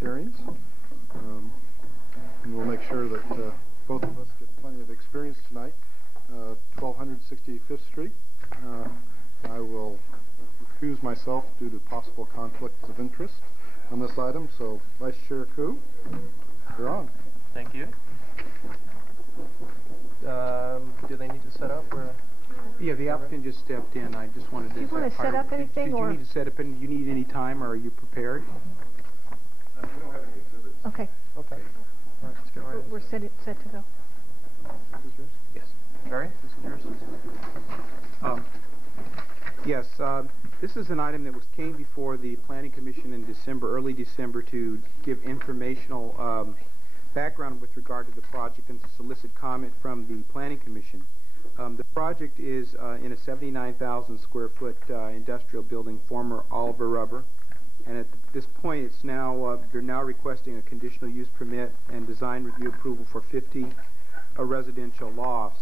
hearings. And we'll make sure that both of us get plenty of experience tonight. 1265th Street. I will recuse myself due to possible conflicts of interest on this item. So, Vice Chair Koo, you're on. Thank you. Do they need to set up? Or? Yeah, the applicant just stepped in. I just wanted to... Do you want to set up anything? Did you need to set up, and you need any time, or are you prepared? We don't have any exhibits. Okay. Okay. All right, let's get right. We're set to go. This is yours? Yes. Barry, this is yours? Yes, this is an item that came before the Planning Commission in early December, to give informational background with regard to the project and to solicit comment from the Planning Commission. The project is in a 79,000 square foot industrial building, former Oliver Rubber, and at this point it's now they're now requesting a conditional use permit and design review approval for 50 residential lofts.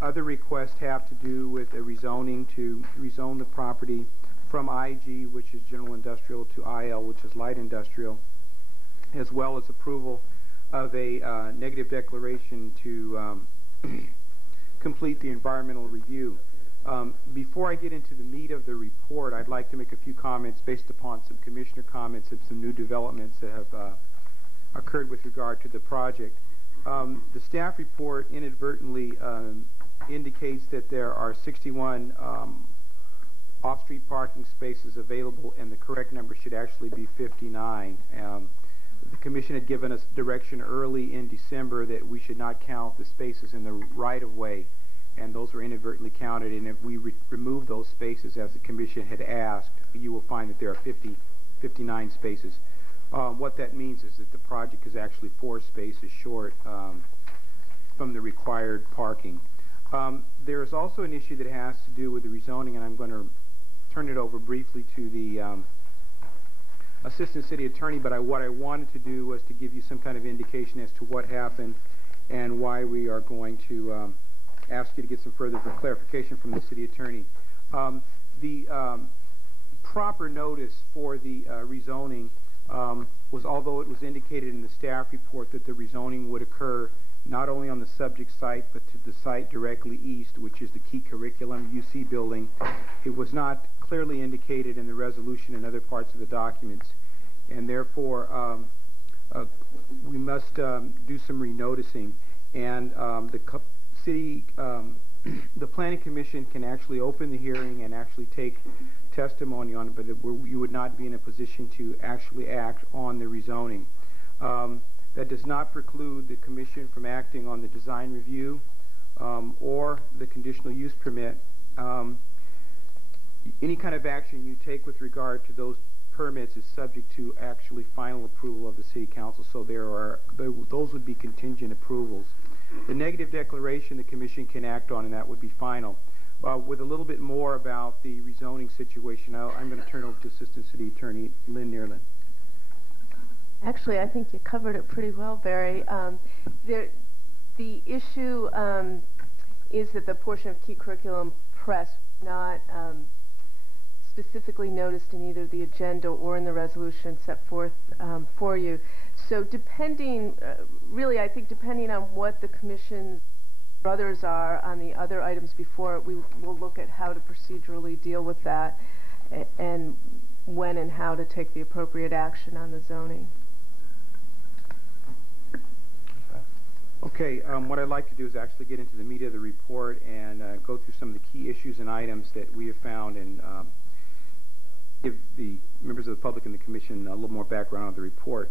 Other requests have to do with a rezoning to rezone the property from IG, which is general industrial, to IL, which is light industrial, as well as approval of a negative declaration to complete the environmental review. Before I get into the meat of the report, I'd like to make a few comments based upon some commissioner comments and some new developments that have occurred with regard to the project. The staff report inadvertently indicates that there are 61 off-street parking spaces available, and the correct number should actually be 59. The Commission had given us direction early in December that we should not count the spaces in the right-of-way, and those were inadvertently counted, and if we remove those spaces as the Commission had asked, you will find that there are 59 spaces. What that means is that the project is actually 4 spaces short from the required parking. There is also an issue that has to do with the rezoning, and I'm going to turn it over briefly to the Assistant City Attorney, but what I wanted to do was to give you some kind of indication as to what happened and why we are going to ask you to get some further clarification from the City Attorney. The proper notice for the rezoning was, although it was indicated in the staff report that the rezoning would occur not only on the subject site but to the site directly east, which is the key curriculum UC building, it was not clearly indicated in the resolution and other parts of the documents, and therefore we must do some renoticing, and the Planning Commission can actually open the hearing and actually take testimony on it, but you would not be in a position to actually act on the rezoning. That does not preclude the Commission from acting on the design review or the conditional use permit. Any kind of action you take with regard to those permits is subject to actually final approval of the City Council, so those would be contingent approvals. The negative declaration the Commission can act on, and that would be final. With a little bit more about the rezoning situation, I'm going to turn over to Assistant City Attorney Lynn Neerlin. Actually, I think you covered it pretty well, Barry. The issue is that the portion of key curriculum press not specifically noticed in either the agenda or in the resolution set forth for you. So depending, really I think depending on what the Commission's others are on the other items before it, we will look at how to procedurally deal with that and when and how to take the appropriate action on the zoning. Okay, what I'd like to do is actually get into the meat of the report and go through some of the key issues and items that we have found, and give the members of the public and the Commission a little more background on the report.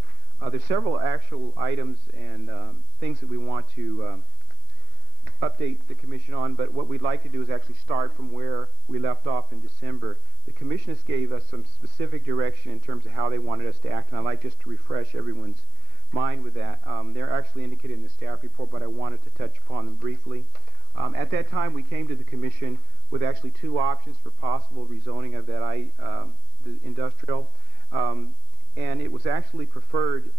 There's several actual items and things that we want to update the Commission on, but what we'd like to do is actually start from where we left off in December. The Commission has gave us some specific direction in terms of how they wanted us to act, and I'd like just to refresh everyone's mind with that. They're actually indicated in the staff report, but I wanted to touch upon them briefly. At that time, we came to the Commission with actually 2 options for possible rezoning of that the industrial, and it was actually preferred,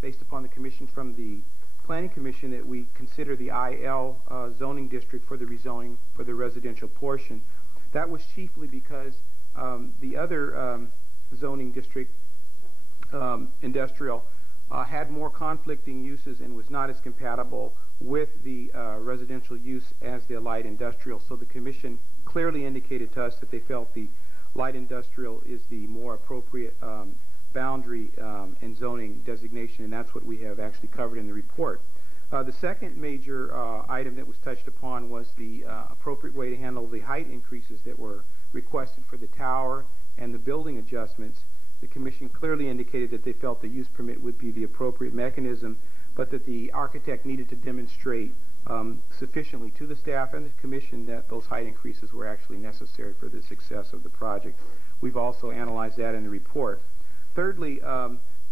based upon the Commission from the Planning Commission, that we consider the IL zoning district for the rezoning for the residential portion. That was chiefly because the other zoning district industrial had more conflicting uses and was not as compatible with the residential use as the light industrial. So the Commission clearly indicated to us that they felt the light industrial is the more appropriate boundary and zoning designation, and that's what we have actually covered in the report. The second major item that was touched upon was the appropriate way to handle the height increases that were requested for the tower and the building adjustments. The Commission clearly indicated that they felt the use permit would be the appropriate mechanism, but that the architect needed to demonstrate sufficiently to the staff and the Commission that those height increases were actually necessary for the success of the project. We've also analyzed that in the report. Thirdly,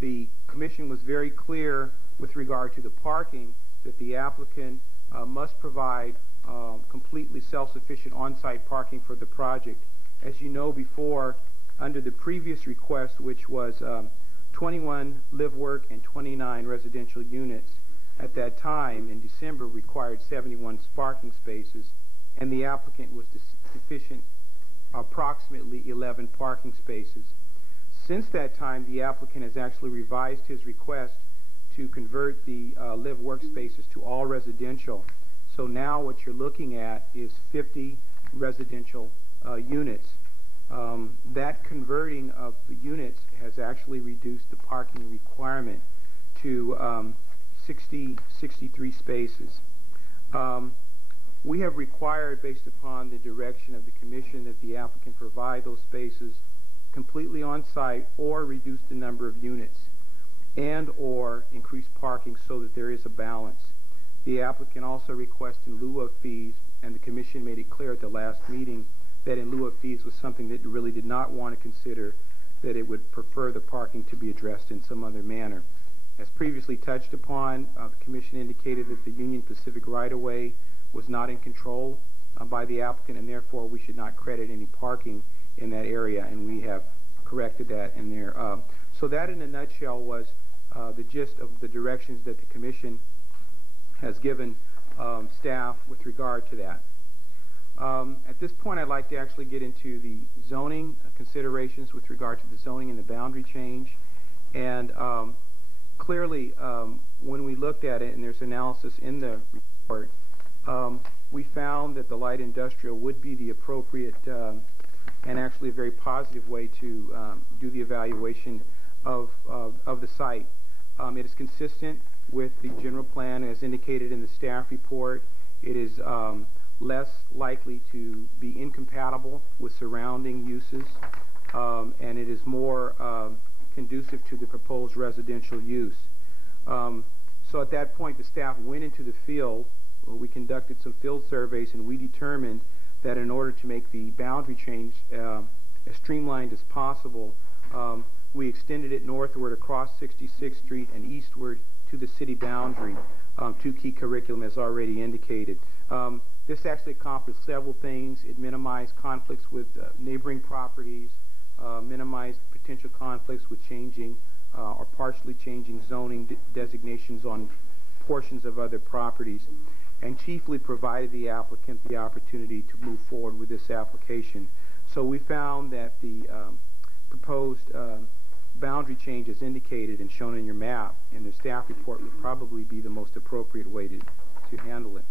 the Commission was very clear with regard to the parking that the applicant must provide completely self-sufficient on-site parking for the project. As you know, before, under the previous request, which was 21 live, work, and 29 residential units, at that time in December required 71 parking spaces, and the applicant was deficient approximately 11 parking spaces. Since that time, the applicant has actually revised his request to convert the live workspaces to all residential. So now what you're looking at is 50 residential units. That converting of the units has actually reduced the parking requirement to 63 spaces. We have required, based upon the direction of the Commission, that the applicant provide those spaces completely on site or reduce the number of units and or increase parking so that there is a balance. The applicant also requests in lieu of fees, and the Commission made it clear at the last meeting that in lieu of fees was something that it really did not want to consider, that it would prefer the parking to be addressed in some other manner. As previously touched upon, the Commission indicated that the Union Pacific right-of-way was not in control by the applicant, and therefore we should not credit any parking in that area, and we have corrected that in there. So that in a nutshell was the gist of the directions that the Commission has given staff with regard to that. At this point, I'd like to actually get into the zoning considerations with regard to the zoning and the boundary change. And clearly, when we looked at it, and there's analysis in the report, we found that the light industrial would be the appropriate and actually a very positive way to do the evaluation of the site. It is consistent with the general plan as indicated in the staff report. It is less likely to be incompatible with surrounding uses, and it is more conducive to the proposed residential use. So at that point, the staff went into the field. We conducted some field surveys, and we determined that in order to make the boundary change as streamlined as possible, we extended it northward across 66th Street and eastward to the city boundary, to key curriculum as already indicated. This actually accomplished several things. It minimized conflicts with neighboring properties, minimized potential conflicts with changing or partially changing zoning designations on portions of other properties, and chiefly provided the applicant the opportunity to move forward with this application. So we found that the proposed boundary change as indicated and shown in your map in the staff report would probably be the most appropriate way to handle it.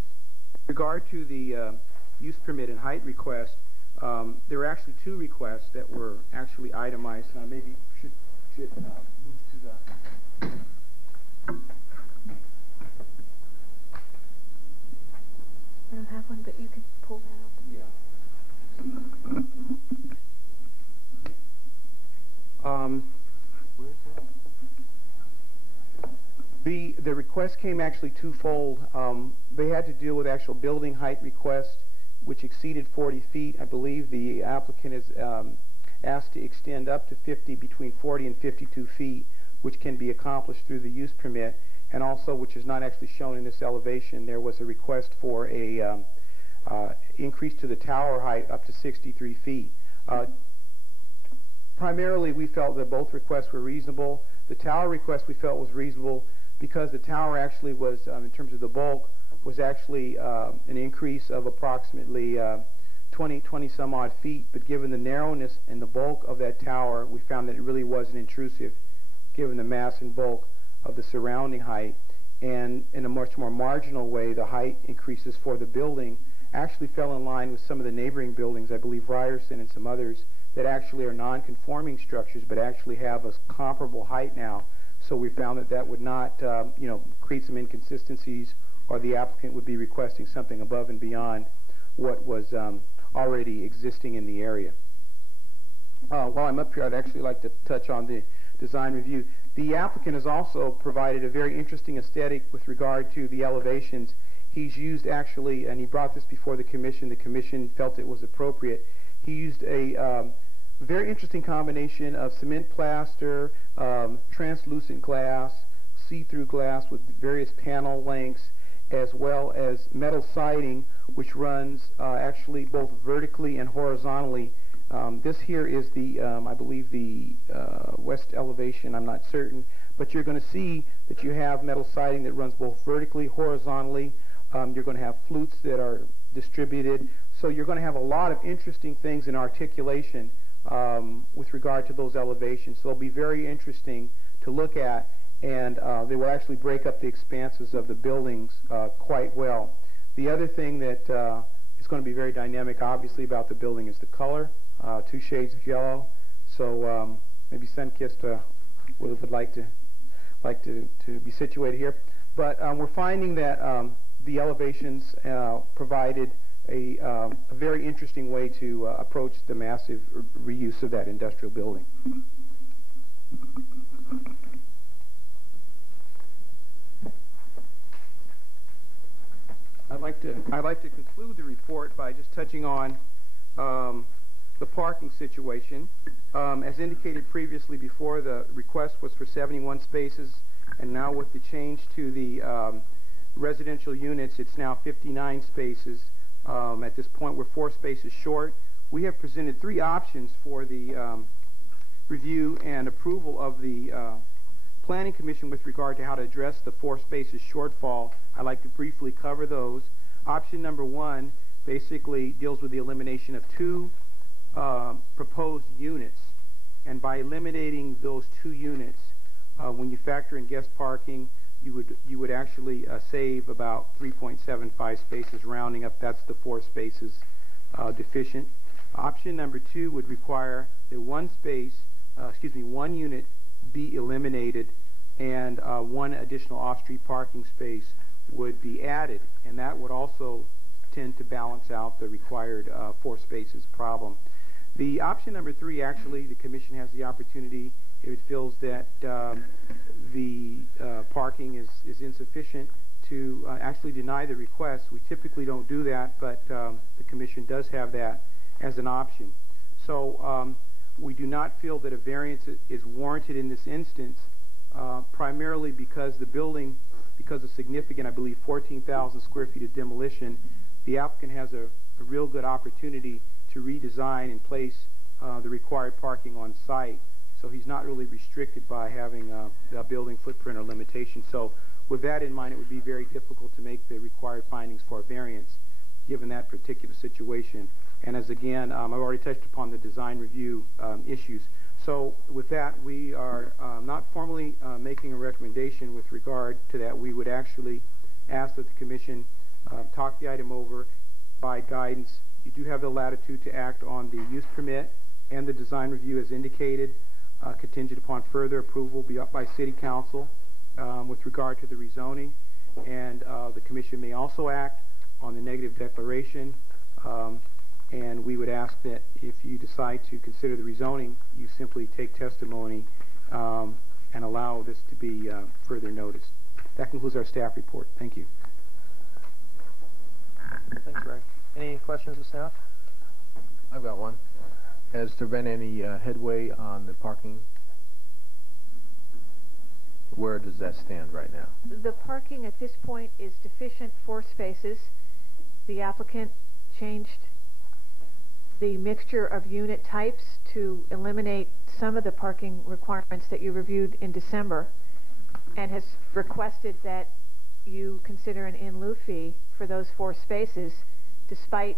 With regard to the use permit and height request, there were actually two requests that were actually itemized. Maybe should move to the... I don't have one, but you can pull that up. Yeah. Where is that? The request came actually twofold. They had to deal with actual building height requests, which exceeded 40 feet. I believe the applicant is asked to extend up to 50, between 40 and 52 feet, which can be accomplished through the use permit. And also, which is not actually shown in this elevation, there was a request for a increase to the tower height up to 63 feet. Primarily, we felt that both requests were reasonable. The tower request we felt was reasonable because the tower actually was, in terms of the bulk, was actually an increase of approximately 20 some odd feet. But given the narrowness and the bulk of that tower, we found that it really wasn't intrusive given the mass and bulk of the surrounding height. And in a much more marginal way, the height increases for the building actually fell in line with some of the neighboring buildings, I believe Ryerson and some others, that actually are non-conforming structures but actually have a comparable height now. So we found that that would not, create some inconsistencies, or the applicant would be requesting something above and beyond what was already existing in the area. While I'm up here, I'd actually like to touch on the design review. The applicant has also provided a very interesting aesthetic with regard to the elevations. He's used actually, and he brought this before the commission felt it was appropriate. He used a very interesting combination of cement plaster, translucent glass, see-through glass with various panel lengths, as well as metal siding, which runs actually both vertically and horizontally. This here is the, I believe, the west elevation. I'm not certain, but you're going to see that you have metal siding that runs both vertically, horizontally. You're going to have flutes that are distributed. So you're going to have a lot of interesting things in articulation with regard to those elevations. So they'll be very interesting to look at, and they will actually break up the expanses of the buildings quite well. The other thing that is going to be very dynamic, obviously, about the building is the color, 2 shades of yellow. So maybe Sunkist would like to be situated here. But we're finding that the elevations provided a very interesting way to approach the massive reuse of that industrial building. I'd like to conclude the report by just touching on the parking situation. As indicated previously before, the request was for 71 spaces, and now with the change to the residential units, it's now 59 spaces. At this point, we're 4 spaces short. We have presented 3 options for the review and approval of the Planning Commission with regard to how to address the 4 spaces shortfall. I'd like to briefly cover those. Option number 1 basically deals with the elimination of 2 proposed units, and by eliminating those 2 units, when you factor in guest parking, you would actually save about 3.75 spaces, rounding up. That's the 4 spaces deficient. Option number 2 would require that 1 unit be eliminated, and 1 additional off-street parking space would be added, and that would also tend to balance out the required 4 spaces problem. The option number 3, actually, the Commission has the opportunity, if it feels that the parking is insufficient, to actually deny the request. We typically don't do that, but the Commission does have that as an option. So we do not feel that a variance is warranted in this instance, primarily because the building, because of significant, I believe, 14,000 square feet of demolition, the applicant has a real good opportunity to redesign and place the required parking on site. So he's not really restricted by having a building footprint or limitation. So with that in mind, it would be very difficult to make the required findings for a variance given that particular situation. And as again, I've already touched upon the design review issues. So with that, we are not formally making a recommendation with regard to that. We would actually ask that the Commission talk the item over, provide guidance. You do have the latitude to act on the use permit and the design review as indicated, contingent upon further approval by City Council with regard to the rezoning. And the Commission may also act on the negative declaration. And we would ask that if you decide to consider the rezoning, you simply take testimony and allow this to be further noticed. That concludes our staff report. Thank you. Thanks, Ray. Any questions of staff? I've got one. Has there been any headway on the parking? Where does that stand right now? The parking at this point is deficient 4 spaces. The applicant changed the mixture of unit types to eliminate some of the parking requirements that you reviewed in December, and has requested that you consider an in-lieu fee for those 4 spaces, despite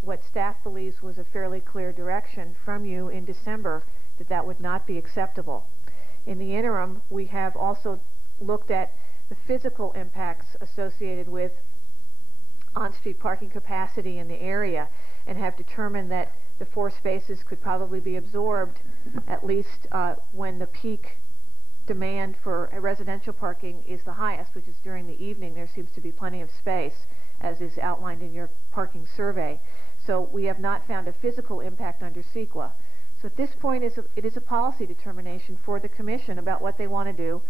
what staff believes was a fairly clear direction from you in December that that would not be acceptable. In the interim, we have also looked at the physical impacts associated with on-street parking capacity in the area and have determined that the 4 spaces could probably be absorbed at least when the peak demand for residential parking is the highest, which is during the evening. There seems to be plenty of space, as is outlined in your parking survey. So we have not found a physical impact under CEQA. So at this point, it is a policy determination for the Commission about what they want to do.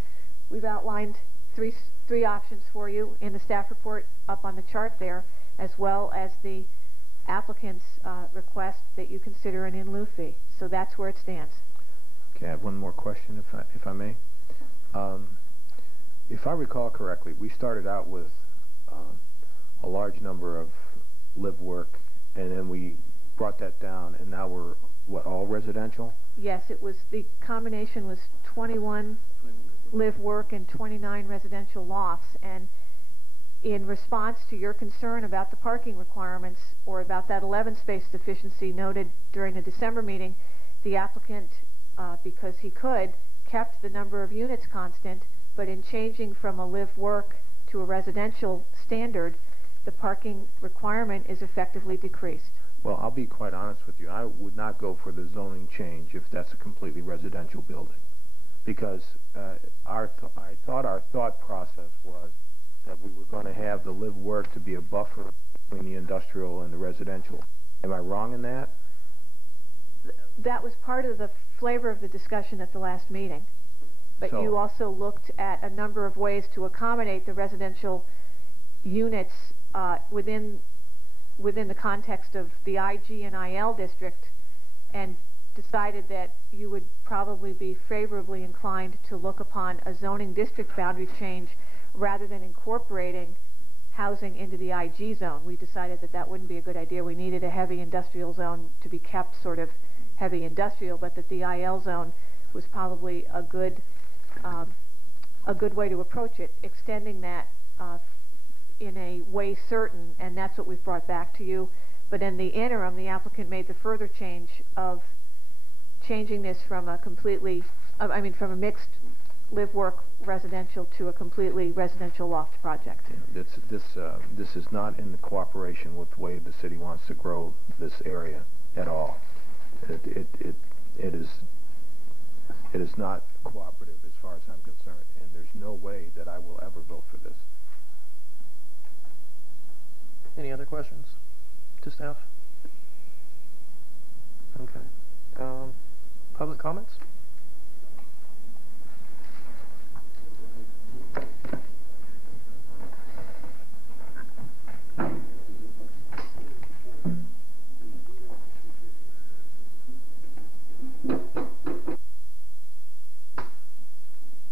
We've outlined three options for you in the staff report up on the chart there, as well as the applicant's request that you consider an in-lieu fee. So that's where it stands. Okay, I have one more question, if I may. If I recall correctly, we started out with a large number of live work, and then we brought that down, and now we're, what, all residential? Yes, it was, the combination was 21 live work and 29 residential lofts, and in response to your concern about the parking requirements or about that 11 space deficiency noted during the December meeting, the applicant, because he could, kept the number of units constant, but in changing from a live work to a residential standard, the parking requirement is effectively decreased. Well, I'll be quite honest with you. I would not go for the zoning change if that's a completely residential building, because I thought our thought process was that we were going to have the live work to be a buffer between the industrial and the residential. Am I wrong in that? That was part of the flavor of the discussion at the last meeting. But So, you also looked at a number of ways to accommodate the residential units within the context of the IG and IL district, and decided that you would probably be favorably inclined to look upon a zoning district boundary change rather than incorporating housing into the IG zone. We decided that that wouldn't be a good idea. We needed a heavy industrial zone to be kept sort of heavy industrial, but that the IL zone was probably a good way to approach it, extending that in a way certain, and that's what we've brought back to you. But in the interim, the applicant made the further change of changing this from a completely, from a mixed live-work residential to a completely residential loft project. yeah, this is not in the cooperation with the way the city wants to grow this area at all. It is not cooperative as far as I'm concerned, and there's no way that I will ever vote for this. Any other questions to staff? Okay. Public comments?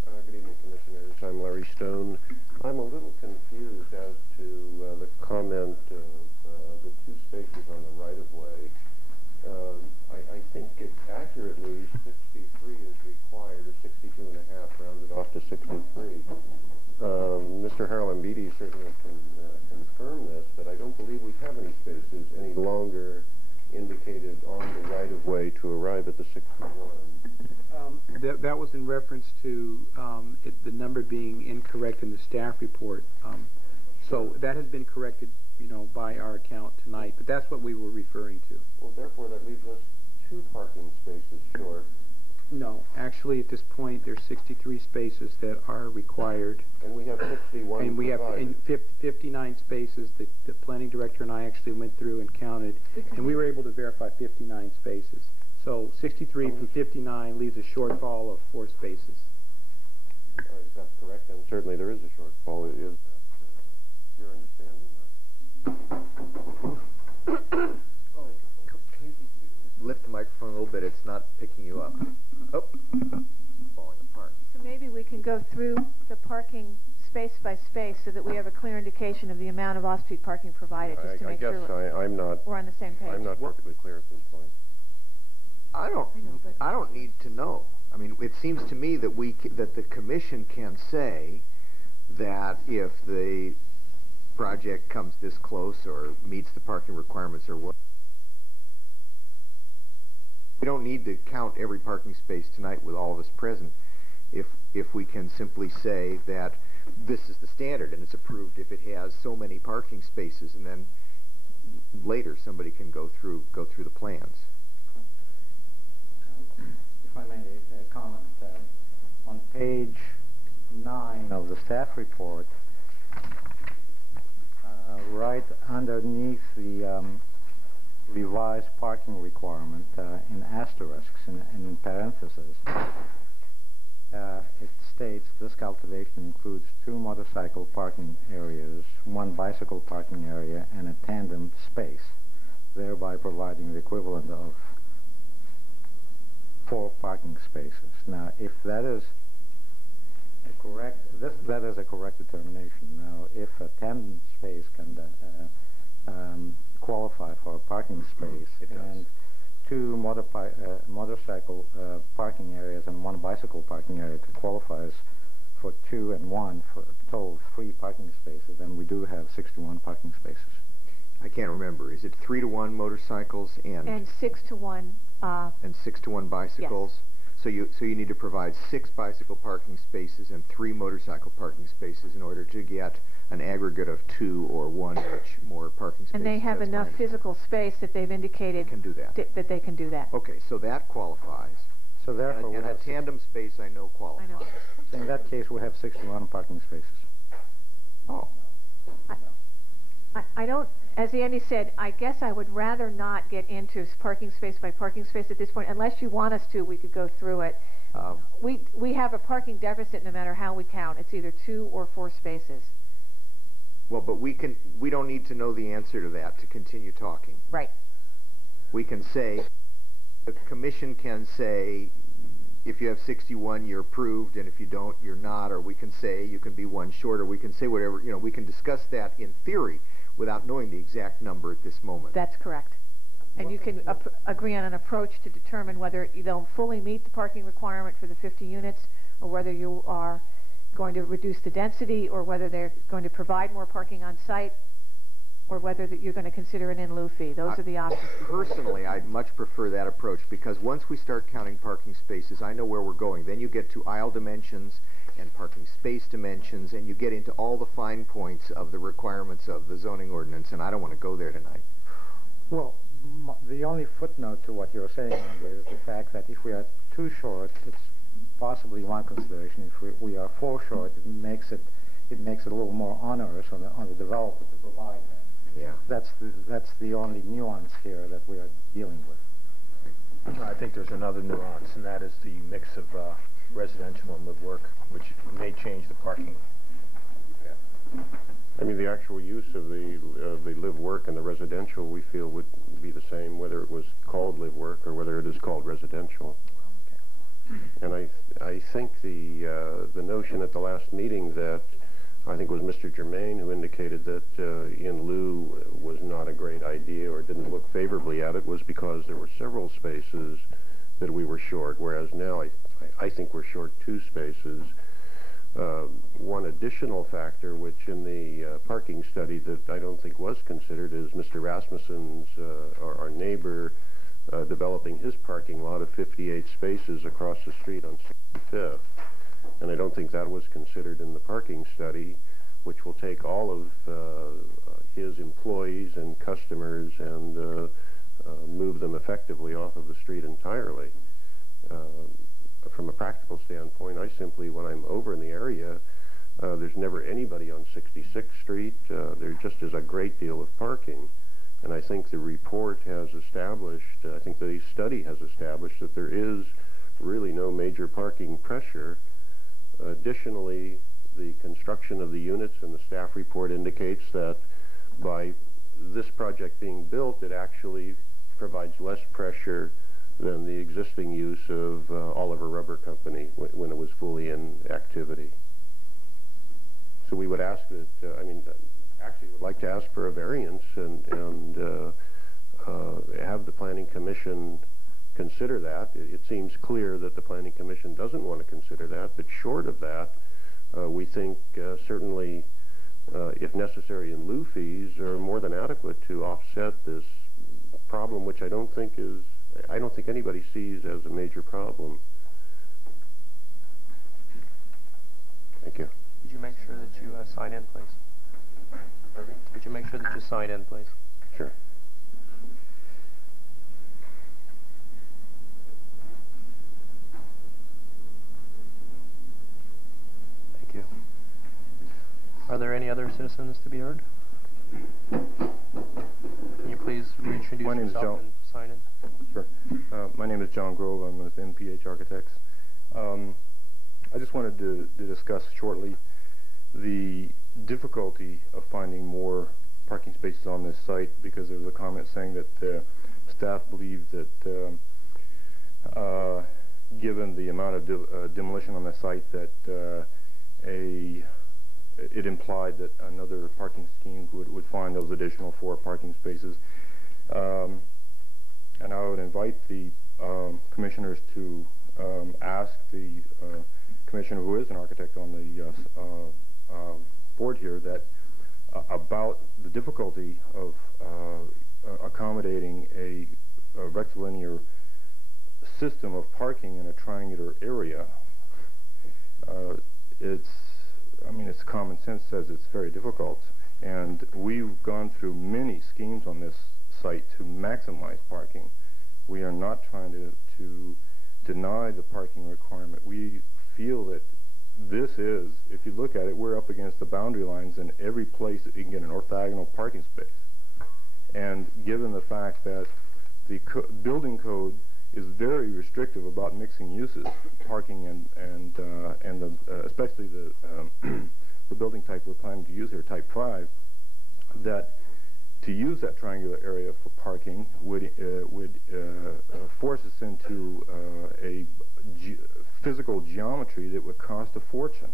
Good evening, Commissioners. I'm Larry Stone. I'm a little confused as to the comment of the 2 spaces on the right-of-way. I think it accurately 63 is required, or 62 and a half, rounded off to 63. Mr. Harlan-Beatty certainly can confirm this, but I don't believe we have any spaces any longer indicated on the right-of-way to arrive at the 61. That was in reference to the number being incorrect in the staff report. So that has been corrected, by our account tonight, but that's what we were referring to. Well, therefore, that leaves us 2 parking spaces short. No, actually, at this point, there's 63 spaces that are required. And we have 61 And we have 59 spaces that the planning director and I actually went through and counted, and we were able to verify 59 spaces. So 63 from 59 leaves a shortfall of 4 spaces. Is that correct? And certainly there is a shortfall. Is that your understanding? Lift the microphone a little bit. It's not picking you up. Oh, falling apart. So maybe we can go through the parking space by space so that we have a clear indication of the amount of off-street parking provided, just to make sure I'm not. we're on the same page. I'm not perfectly clear at this point. I don't need to know. I mean, it seems to me that that the commission can say that if the project comes this close or meets the parking requirements or what. We don't need to count every parking space tonight with all of us present. if we can simply say that this is the standard and it's approved if it has so many parking spaces, and then later somebody can go through the plans. If I may comment, on page 9 of the staff report, right underneath the revised parking requirement, in asterisks and in parentheses, it states this calculation includes 2 motorcycle parking areas, 1 bicycle parking area, and a tandem space, thereby providing the equivalent of 4 parking spaces. Now, if that is a correct, that is a correct determination. Now, if a tandem space can qualify for a parking space, and 2 motorcycle parking areas and 1 bicycle parking area qualifies for 2 and 1 for a total of 3 parking spaces, then we do have 61 parking spaces. I can't remember. Is it 3-to-1 motorcycles and 6-to-1? And 6-to-1 bicycles? Yes. So you need to provide 6 bicycle parking spaces and 3 motorcycle parking spaces in order to get an aggregate of 2 or 1 each more parking spaces. And they have That's enough my physical space that they've indicated can do that. that they can do that. Okay, so that qualifies. So therefore, And we a have tandem space I know qualifies. I know. So in that case, we have 61 parking spaces. Oh. I don't, as Andy said, I guess I would rather not get into parking space by parking space at this point. Unless you want us to, we could go through it. We have a parking deficit no matter how we count. It's either 2 or 4 spaces. Well, but we don't need to know the answer to that to continue talking. Right. We can say, the commission can say, if you have 61, you're approved, and if you don't, you're not, or we can say you can be 1 short, or we can say whatever, we can discuss that in theory without knowing the exact number at this moment. That's correct. And you can agree on an approach to determine whether they'll fully meet the parking requirement for the 50 units, or whether you are going to reduce the density, or whether they're going to provide more parking on site, or whether that you're going to consider an in-lieu fee. Those are the options. Personally, I'd much prefer that approach, because once we start counting parking spaces, I know where we're going. Then you get to aisle dimensions and parking space dimensions, and you get into all the fine points of the requirements of the zoning ordinance, and I don't want to go there tonight. Well, the only footnote to what you're saying, Andy, is the fact that if we are 2 short, it's possibly one consideration. If we are 4 short, it makes it a little more onerous on the developer to provide that. Yeah. That's the only nuance here that we are dealing with. I think there's another nuance, and that is the mix of residential and live work, which may change the parking. Yeah. I mean, the actual use of the live work and the residential, we feel, would be the same whether it was called live work or whether it is called residential. And I think the notion at the last meeting that I think it was Mr. Germain who indicated that in lieu was not a great idea or didn't look favorably at it was because there were several spaces that we were short, whereas now I think we're short 2 spaces. One additional factor, which in the parking study that I don't think was considered, is Mr. Rasmussen's, our neighbor, developing his parking lot of 58 spaces across the street on 65th. And I don't think that was considered in the parking study, which will take all of his employees and customers and move them effectively off of the street entirely. From a practical standpoint, I simply, when I'm over in the area, there's never anybody on 66th Street. There just is a great deal of parking. And I think the report has established, I think the study has established that there is really no major parking pressure. Additionally, the construction of the units and the staff report indicates that by this project being built, it actually provides less pressure than the existing use of Oliver Rubber Company when it was fully in activity. So we would ask that, actually would like to ask for a variance and have the Planning Commission consider that. It seems clear that the Planning Commission doesn't want to consider that, but short of that, we think certainly, if necessary, in lieu fees are more than adequate to offset this problem, which I don't think anybody sees as a major problem. sure that you sign in, please? Could you make sure that you sign in, please? Sure. Thank you. Are there any other citizens to be heard? Can you please reintroduce My name is yourself John. and sign in? Sure. My name is John Grove. I'm with NPH Architects. I just wanted to discuss shortly the difficulty of finding more parking spaces on this site, because there was a comment saying that staff believed that given the amount of demolition on the site that it implied that another parking scheme would find those additional 4 parking spaces. And I would invite the commissioners to ask the commissioner, who is an architect on the board here, that about the difficulty of accommodating a rectilinear system of parking in a triangular area. It's common sense says it's very difficult, and we've gone through many schemes on this site to maximize parking. We are not trying to deny the parking requirement. We feel that this is, if you look at it, we're up against the boundary lines in every place that you can get an orthogonal parking space. And given the fact that the building code is very restrictive about mixing uses, parking and especially the building type we're planning to use here, type 5, that to use that triangular area for parking would force us into a physical geometry that would cost a fortune.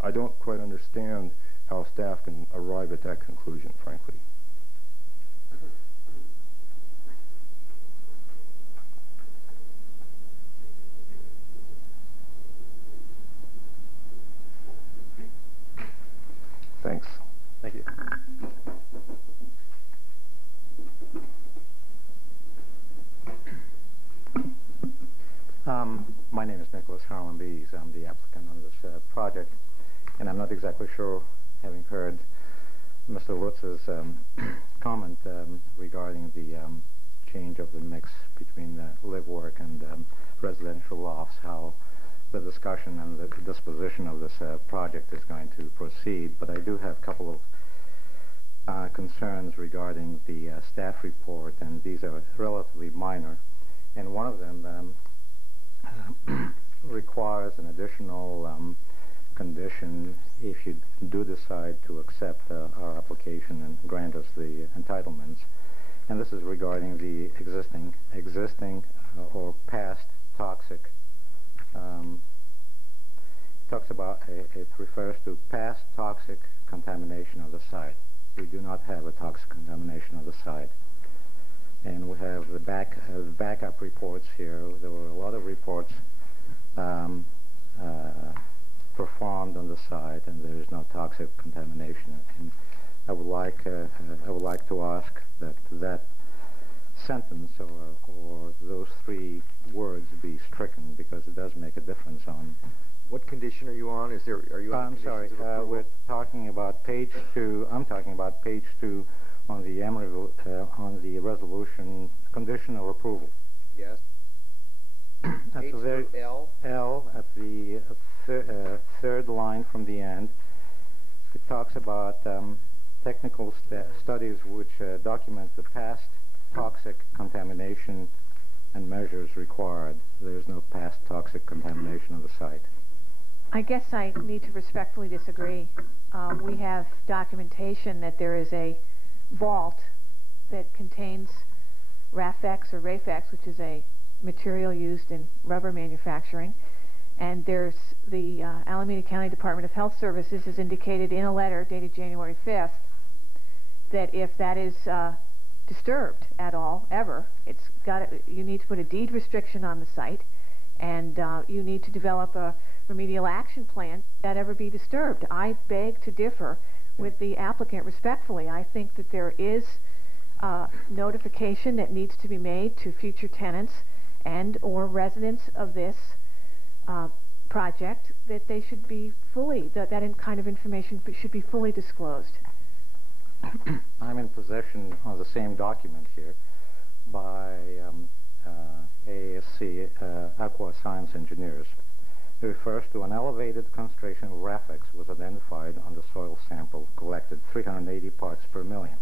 I don't quite understand how staff can arrive at that conclusion, frankly. Thanks. Thank you. My name is Nicholas Harlan-Bees. I'm the applicant on this project, and I'm not exactly sure, having heard Mr. Lutz's comment regarding the change of the mix between live work and residential lofts, how the discussion and the disposition of this project is going to proceed. But I do have a couple of concerns regarding the staff report, and these are relatively minor. And one of them requires an additional condition if you do decide to accept our application and grant us the entitlements. And this is regarding the existing or past toxic. It refers to past toxic contamination of the site. We do not have a toxic contamination of the site. And we have the backup reports here. There were a lot of reports performed on the site, and there is no toxic contamination. And I would like to ask that sentence or those 3 words be stricken, because it does make a difference on. What condition are you on? Are you on? I'm sorry. We're talking about page 2. I'm talking about page 2 on the Emeryville on the resolution conditional approval. Yes. At the very L at the third line from the end, it talks about technical studies which document the past toxic contamination and measures required. There is no past toxic contamination of the site. I guess I need to respectfully disagree. We have documentation that there is a vault that contains Rafex or Rafex, which is a material used in rubber manufacturing, and there's the Alameda County Department of Health Services has indicated in a letter dated January 5th that if that is disturbed at all, ever, you need to put a deed restriction on the site, and you need to develop a remedial action plan that ever be disturbed. I beg to differ with the applicant respectfully. I think that there is notification that needs to be made to future tenants and or residents of this project, that they should be fully, that kind of information should be fully disclosed. I'm in possession of the same document here by ASC Aqua Science Engineers. It refers to an elevated concentration of Rafex was identified on the soil sample collected, 380 parts per million.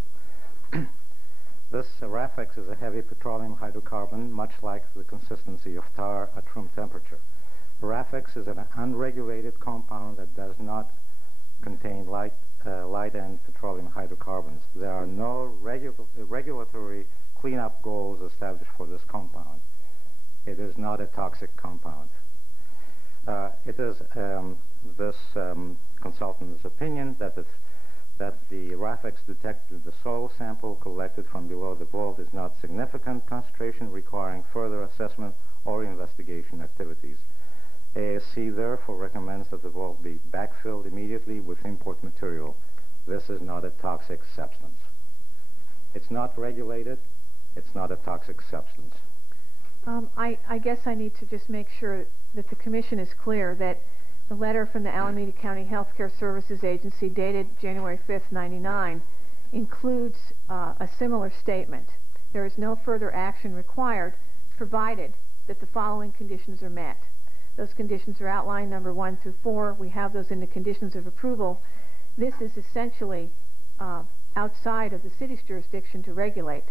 This Rafex is a heavy petroleum hydrocarbon, much like the consistency of tar at room temperature. Rafex is an unregulated compound that does not contain light-end petroleum hydrocarbons. There are no regulatory cleanup goals established for this compound. It is not a toxic compound. It is this consultant's opinion that the Rafex detected in the soil sample collected from below the vault is not significant concentration requiring further assessment or investigation activities. ASC therefore recommends that the vault be backfilled immediately with import material. This is not a toxic substance. It's not regulated. It's not a toxic substance. I guess I need to just make sure that the Commission is clear that the letter from the Alameda County Healthcare Services Agency dated January 5th, 99 includes a similar statement. There is no further action required provided that the following conditions are met. Those conditions are outlined number 1 through 4. We have those in the conditions of approval. This is essentially outside of the city's jurisdiction to regulate.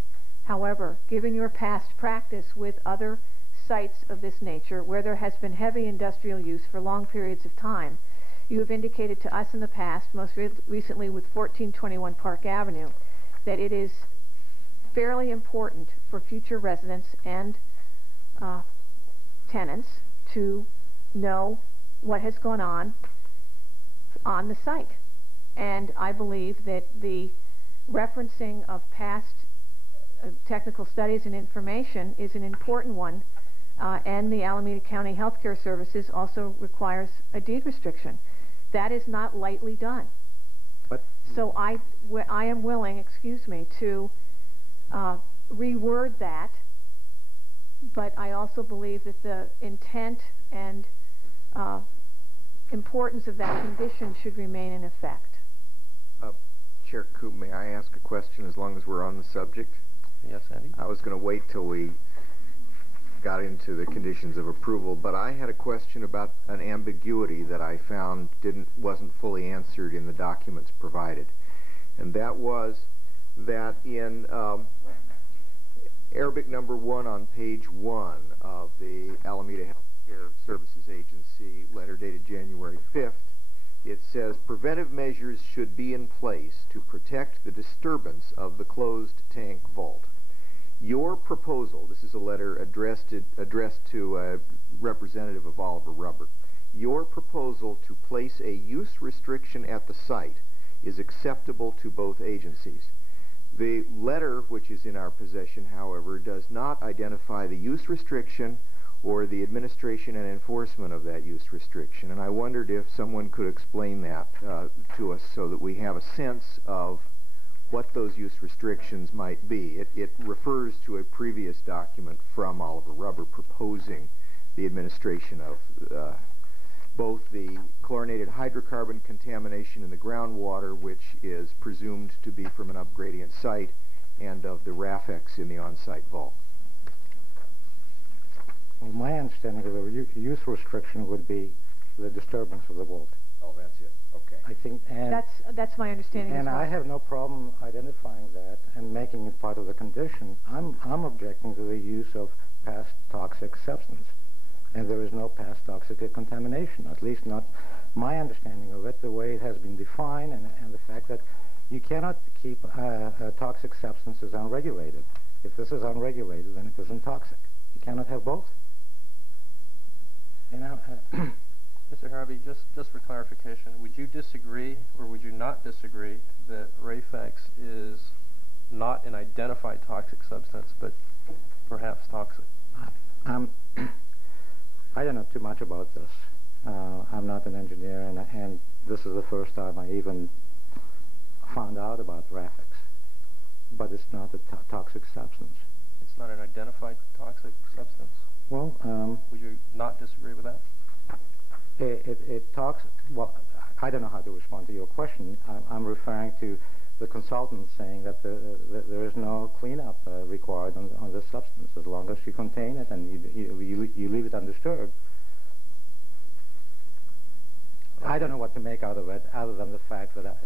However, given your past practice with other sites of this nature where there has been heavy industrial use for long periods of time, you have indicated to us in the past, most recently with 1421 Park Avenue, that it is fairly important for future residents and tenants to know what has gone on the site. And I believe that the referencing of past technical studies and information is an important one, and the Alameda County Healthcare Services also requires a deed restriction. That is not lightly done. But so I am willing, to reword that, but I also believe that the intent and importance of that condition should remain in effect. Chair Coop, may I ask a question as long as we're on the subject? Yes, Andy? I was going to wait till we got into the conditions of approval, but I had a question about an ambiguity that I found wasn't fully answered in the documents provided. And that was that in Arabic number 1 on page 1 of the Alameda Healthcare Services Agency letter dated January 5th, it says preventive measures should be in place to protect the disturbance of the closed tank vault. Your proposal, this is a letter addressed to a representative of Oliver Rubber, your proposal to place a use restriction at the site is acceptable to both agencies. The letter, which is in our possession, however, does not identify the use restriction or the administration and enforcement of that use restriction. And I wondered if someone could explain that to us so that we have a sense of what those use restrictions might be. It refers to a previous document from Oliver Rubber proposing the administration of both the chlorinated hydrocarbon contamination in the groundwater, which is presumed to be from an upgradient site, and of the Rafex in the on-site vault. Well, my understanding of the use restriction would be the disturbance of the vault. Oh, that's it. Okay. I think, and that's my understanding as well. I have no problem identifying that and making it part of the condition. I'm objecting to the use of past toxic substance, and there is no past toxic contamination, at least not my understanding of it, the way it has been defined, and the fact that you cannot keep toxic substances unregulated. If this is unregulated, then it isn't toxic. You cannot have both. You know, Mr. Harvey, just for clarification, would you disagree or would you not disagree that Rafex is not an identified toxic substance, but perhaps toxic? I don't know too much about this. I'm not an engineer, and this is the first time I even found out about Rafex. But it's not a toxic substance. It's not an identified toxic substance? Well, would you not disagree with that? it talks, well, I don't know how to respond to your question. I'm referring to the consultant saying that there is no cleanup required on this substance as long as you contain it and you leave it undisturbed. I don't know what to make out of it other than the fact that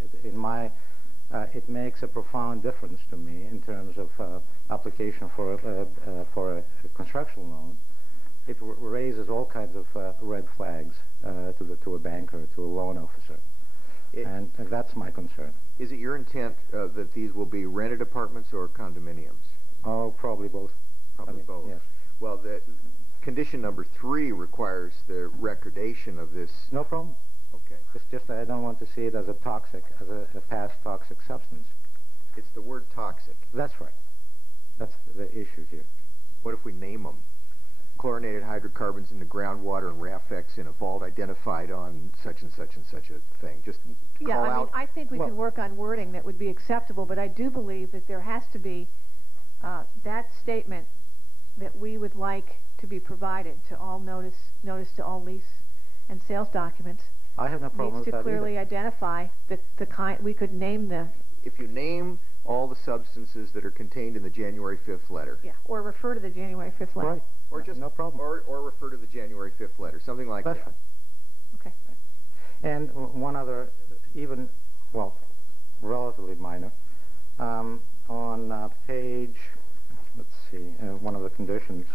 it makes a profound difference to me in terms of application for a construction loan. It raises all kinds of red flags to a banker, to a loan officer, and that's my concern. Is it your intent that these will be rented apartments or condominiums? Oh, probably both. Probably both. Yes. Well, the condition number 3 requires the recordation of this. No problem. Okay. It's just that I don't want to see it as a past toxic substance. It's the word toxic. That's right. That's the issue here. What if we name them? Chlorinated hydrocarbons in the groundwater and RAFEX in a vault identified on such and such and such a thing. Just Yeah, call I mean, out. I think we can work on wording that would be acceptable, but I do believe that there has to be that statement that we would like to be provided to all notice to all lease and sales documents. I have no problem Needs with to that clearly either. identify the kind. We could name the. If you name all the substances that are contained in the January 5th letter. Yeah, or refer to the January 5th letter. Right. Or just no problem. Or refer to the January 5th letter, something like That's that. right. Okay. And one other, even, well, relatively minor, on page, let's see, one of the conditions.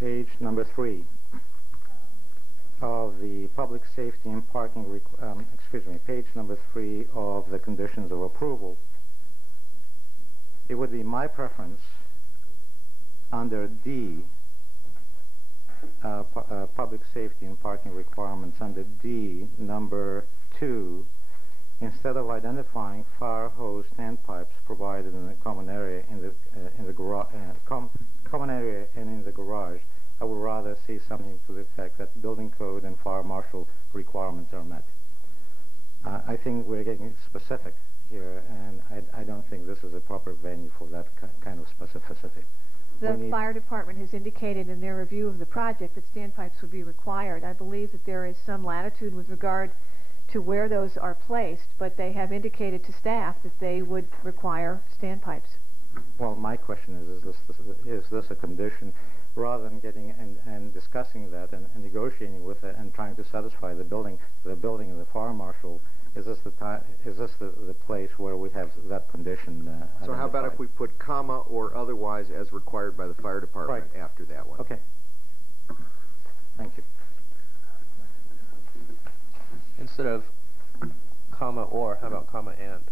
Page number 3 of the public safety and parking, page number 3 of the conditions of approval. It would be my preference under D, public safety and parking requirements, under D, number 2, instead of identifying fire hose standpipes provided in the common area in the garage, common area and in the garage, I would rather see something to the effect that building code and fire marshal requirements are met. I think we're getting specific here, and I don't think this is a proper venue for that kind of specificity. The fire department has indicated in their review of the project that standpipes would be required. I believe that there is some latitude with regard to where those are placed, but they have indicated to staff that they would require standpipes. Well, my question is this a condition, rather than getting and discussing that and negotiating with it and trying to satisfy the building and the fire marshal? Is this the place where we have that condition? So how about if we put comma or otherwise as required by the fire department after that one? Okay. Thank you. Instead of comma or, how about comma and?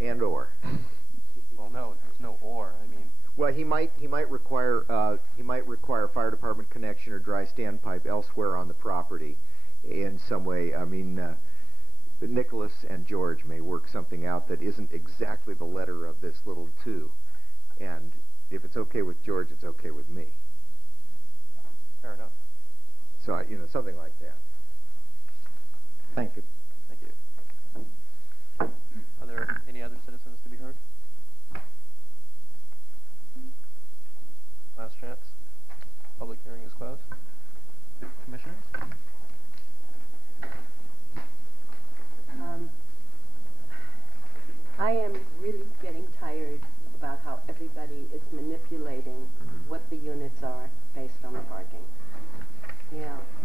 And or. Well, no, there's no or. I mean. Well, he might require fire department connection or dry standpipe elsewhere on the property in some way. I mean, Nicholas and George may work something out that isn't exactly the letter of this little 2, and if it's okay with George, it's okay with me. Fair enough. So something like that. Thank you. Thank you. Are there any other citizens to be heard? Last chance. Public hearing is closed. Commissioners? I am really getting tired about how everybody is manipulating what the units are based on the parking.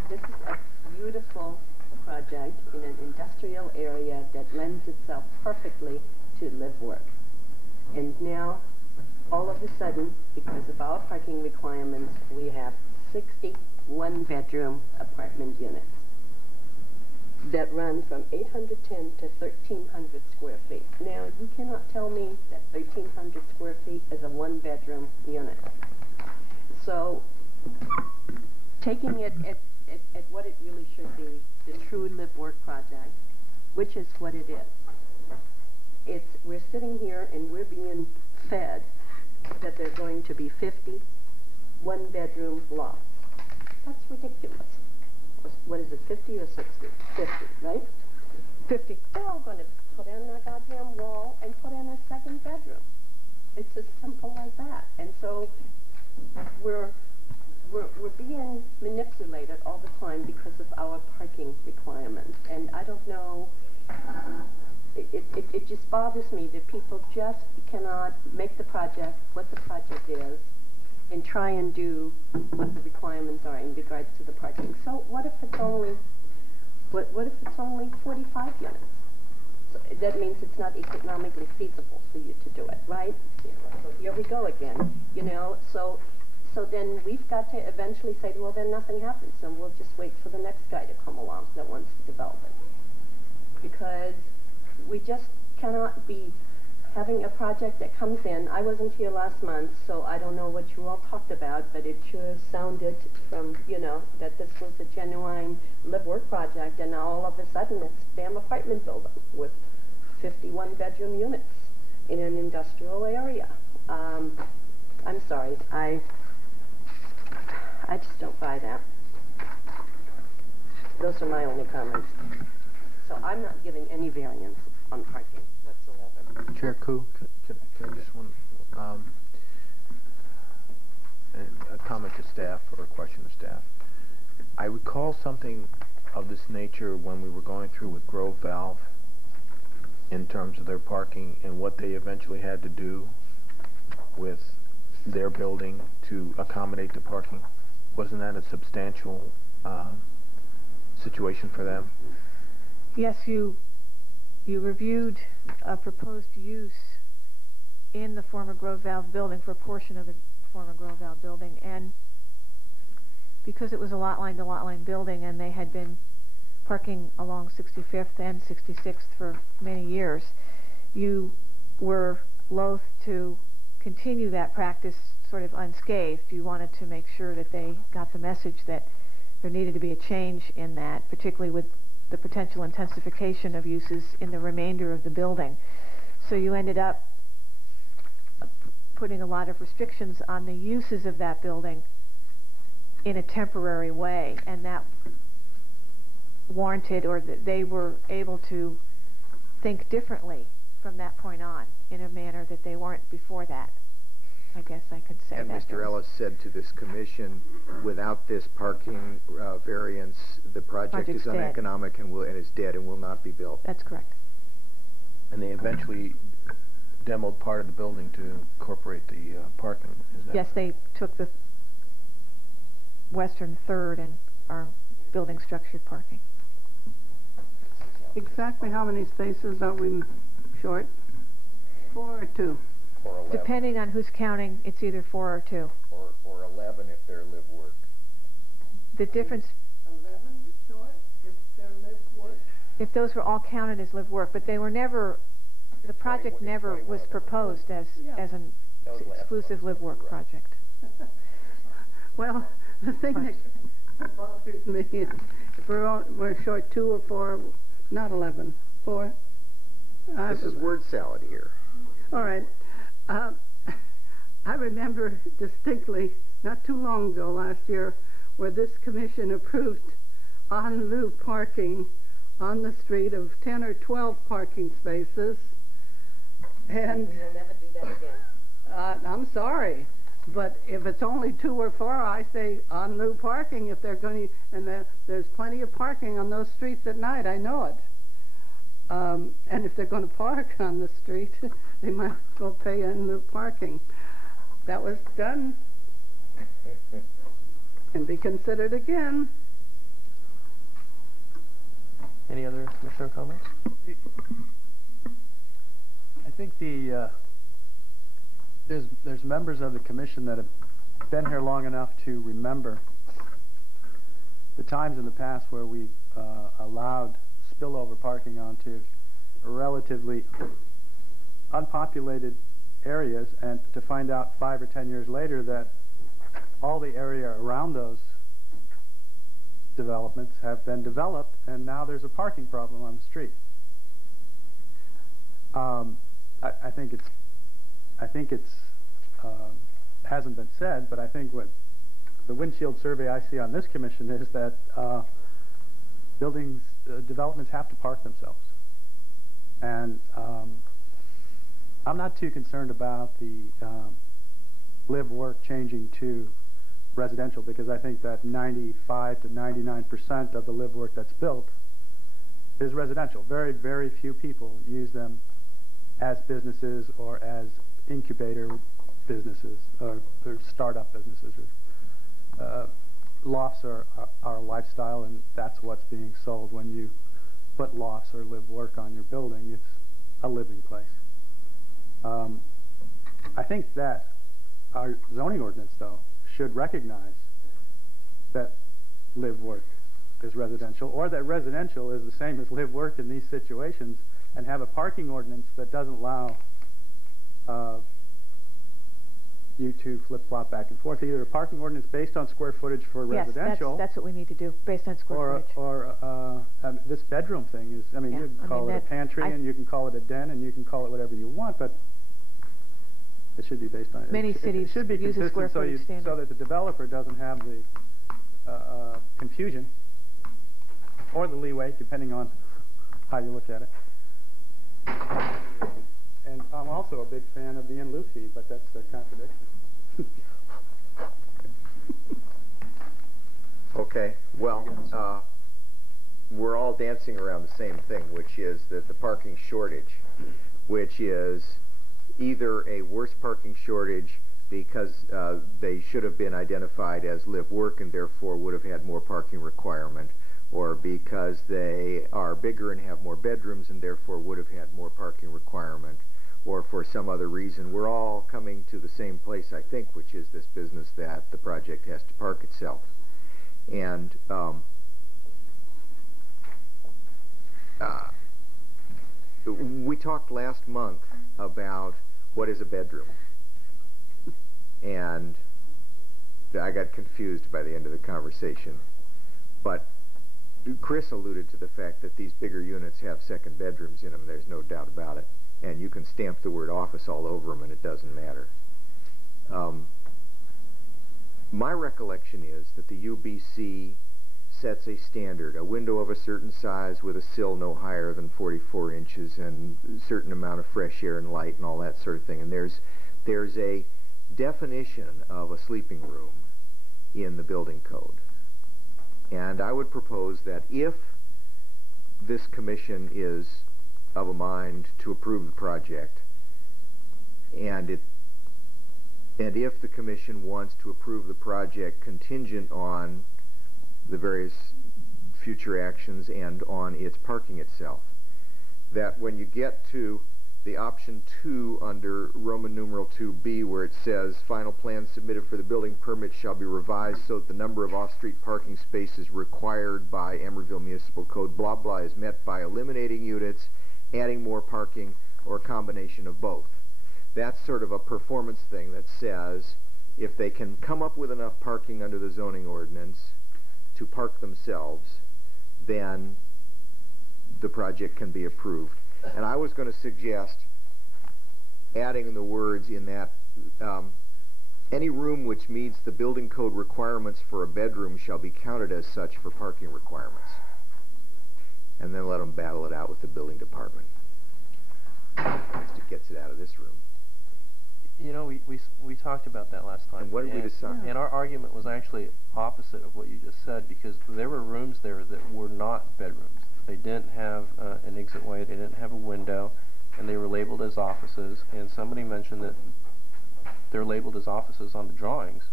This is a beautiful project in an industrial area that lends itself perfectly to live work. And now, all of a sudden, because of our parking requirements, we have 60 one-bedroom apartment units that run from 810 to 1,300 square feet. Now, you cannot tell me that 1,300 square feet is a one-bedroom unit. So, taking it at what it really should be, the true live-work project, which is what it is. We're sitting here and we're being fed that there are going to be 50 one-bedroom lofts. That's ridiculous. What is it, 50 or 60? 50, right? 50. They're all going to put in a goddamn wall and put in a second bedroom. It's as simple as that. And so we're being manipulated all the time because of our parking requirements. And I don't know, it just bothers me that people just cannot make the project what the project is and try and do what the requirements are in regards to the parking. So what if it's only, what if it's only 45 units? So that means it's not economically feasible for you to do it, right? Yeah, so here we go again, you know, so then we've got to eventually say, well, then nothing happens, and we'll just wait for the next guy to come along that wants to develop it. Because we just cannot be having a project that comes in. I wasn't here last month, so I don't know what you all talked about, but it sure sounded from, you know, that this was a genuine live-work project, and now all of a sudden it's a damn apartment building with 51 bedroom units in an industrial area. I'm sorry, I just don't buy that. Those are my only comments. So I'm not giving any variance on parking whatsoever. Chair Koo, can I just one a comment to staff or a question to staff? I recall something of this nature when we were going through with Grove Valve in terms of their parking and what they eventually had to do with their building to accommodate the parking. Wasn't that a substantial situation for them? Yes, you reviewed a proposed use in the former Grove Valve building for a portion of the former Grove Valve building, and because it was a lot line to lot line building and they had been parking along 65th and 66th for many years, you were loath to continue that practice sort of unscathed. You wanted to make sure that they got the message that there needed to be a change in that, particularly with the potential intensification of uses in the remainder of the building. So you ended up putting a lot of restrictions on the uses of that building in a temporary way, and that warranted, or that they were able to think differently from that point on in a manner that they weren't before that. I guess I could say and that. Mr. Ellis said to this commission, without this parking variance, the project is Project's uneconomic and is dead and will not be built. That's correct. And they eventually demoed part of the building to incorporate the parking. Is that Yes, they took the western third and are building structured parking. Exactly how many spaces are we short? 4 or 2? Or 11. Depending on who's counting, it's either 4 or 2. Or 11 if they're live work. The difference, 11 short if they're live work? if those were all counted as live work, but they were never, the project never was proposed as an exclusive live work project. Well, the thing that bothers me is if we're short 2 or 4, not 11, 4. This is word salad here. All right. I remember distinctly, not too long ago, last year, where this commission approved en lieu parking on the street of 10 or 12 parking spaces. And We'll never do that again. I'm sorry, but if it's only 2 or 4, I say en lieu parking if they're going to, and there's plenty of parking on those streets at night, I know it. And if they're going to park on the street, they might as well pay en lieu parking. That was done and be considered again. Any other commissioner comments? I think there's members of the commission that have been here long enough to remember the times in the past where we've allowed spillover parking onto relatively unpopulated areas, and to find out 5 or 10 years later that all the area around those developments have been developed, and now there's a parking problem on the street. I think it's hasn't been said, but I think what the windshield survey I see on this commission is that buildings, developments have to park themselves. And I'm not too concerned about the live-work changing to residential, because I think that 95 to 99% of the live-work that's built is residential. Very, very few people use them as businesses or as incubator businesses or startup businesses. Lofts are a lifestyle, and that's what's being sold. When you put lofts or live-work on your building, it's a living place. I think that our zoning ordinance, though, should recognize that live-work is residential, or that residential is the same as live-work in these situations, and have a parking ordinance that doesn't allow you to flip-flop back and forth. Either a parking ordinance based on square footage for residential. Yes, that's what we need to do, based on square footage. Or this bedroom thing is, I mean, Yeah, you can call it a pantry, and you can call it a den, and you can call it whatever you want, but it should be based on... Many cities should be use a square footage standard. So that the developer doesn't have the confusion or the leeway, depending on how you look at it. And I'm also a big fan of the in lieu fee, but that's a contradiction. Okay, well, we're all dancing around the same thing, which is that the parking shortage, which is either a worse parking shortage because they should have been identified as live-work and therefore would have had more parking requirement, or because they are bigger and have more bedrooms and therefore would have had more parking requirement, or for some other reason. We're all coming to the same place, I think, which is this business that the project has to park itself. And we talked last month about what is a bedroom, and I got confused by the end of the conversation. But Chris alluded to the fact that these bigger units have second bedrooms in them. There's no doubt about it. And you can stamp the word office all over them and it doesn't matter. My recollection is that the UBC sets a standard, a window of a certain size with a sill no higher than 44 inches and a certain amount of fresh air and light and all that sort of thing. And there's a definition of a sleeping room in the building code. And I would propose that if this commission is of a mind to approve the project, and if the commission wants to approve the project contingent on the various future actions and on its parking itself, that when you get to the option 2 under Roman numeral 2B, where it says final plan submitted for the building permit shall be revised so that the number of off-street parking spaces required by Emeryville Municipal Code blah blah is met by eliminating units, adding more parking, or a combination of both. That's sort of a performance thing that says if they can come up with enough parking under the zoning ordinance to park themselves, then the project can be approved. And I was going to suggest adding the words in that any room which meets the building code requirements for a bedroom shall be counted as such for parking requirements. And then let them battle it out with the building department. Next it gets it out of this room. You know, we talked about that last time. And what did we decide? And our argument was actually opposite of what you just said, because there were rooms there that were not bedrooms. They didn't have an exitway, they didn't have a window, and they were labeled as offices. And somebody mentioned that they're labeled as offices on the drawings,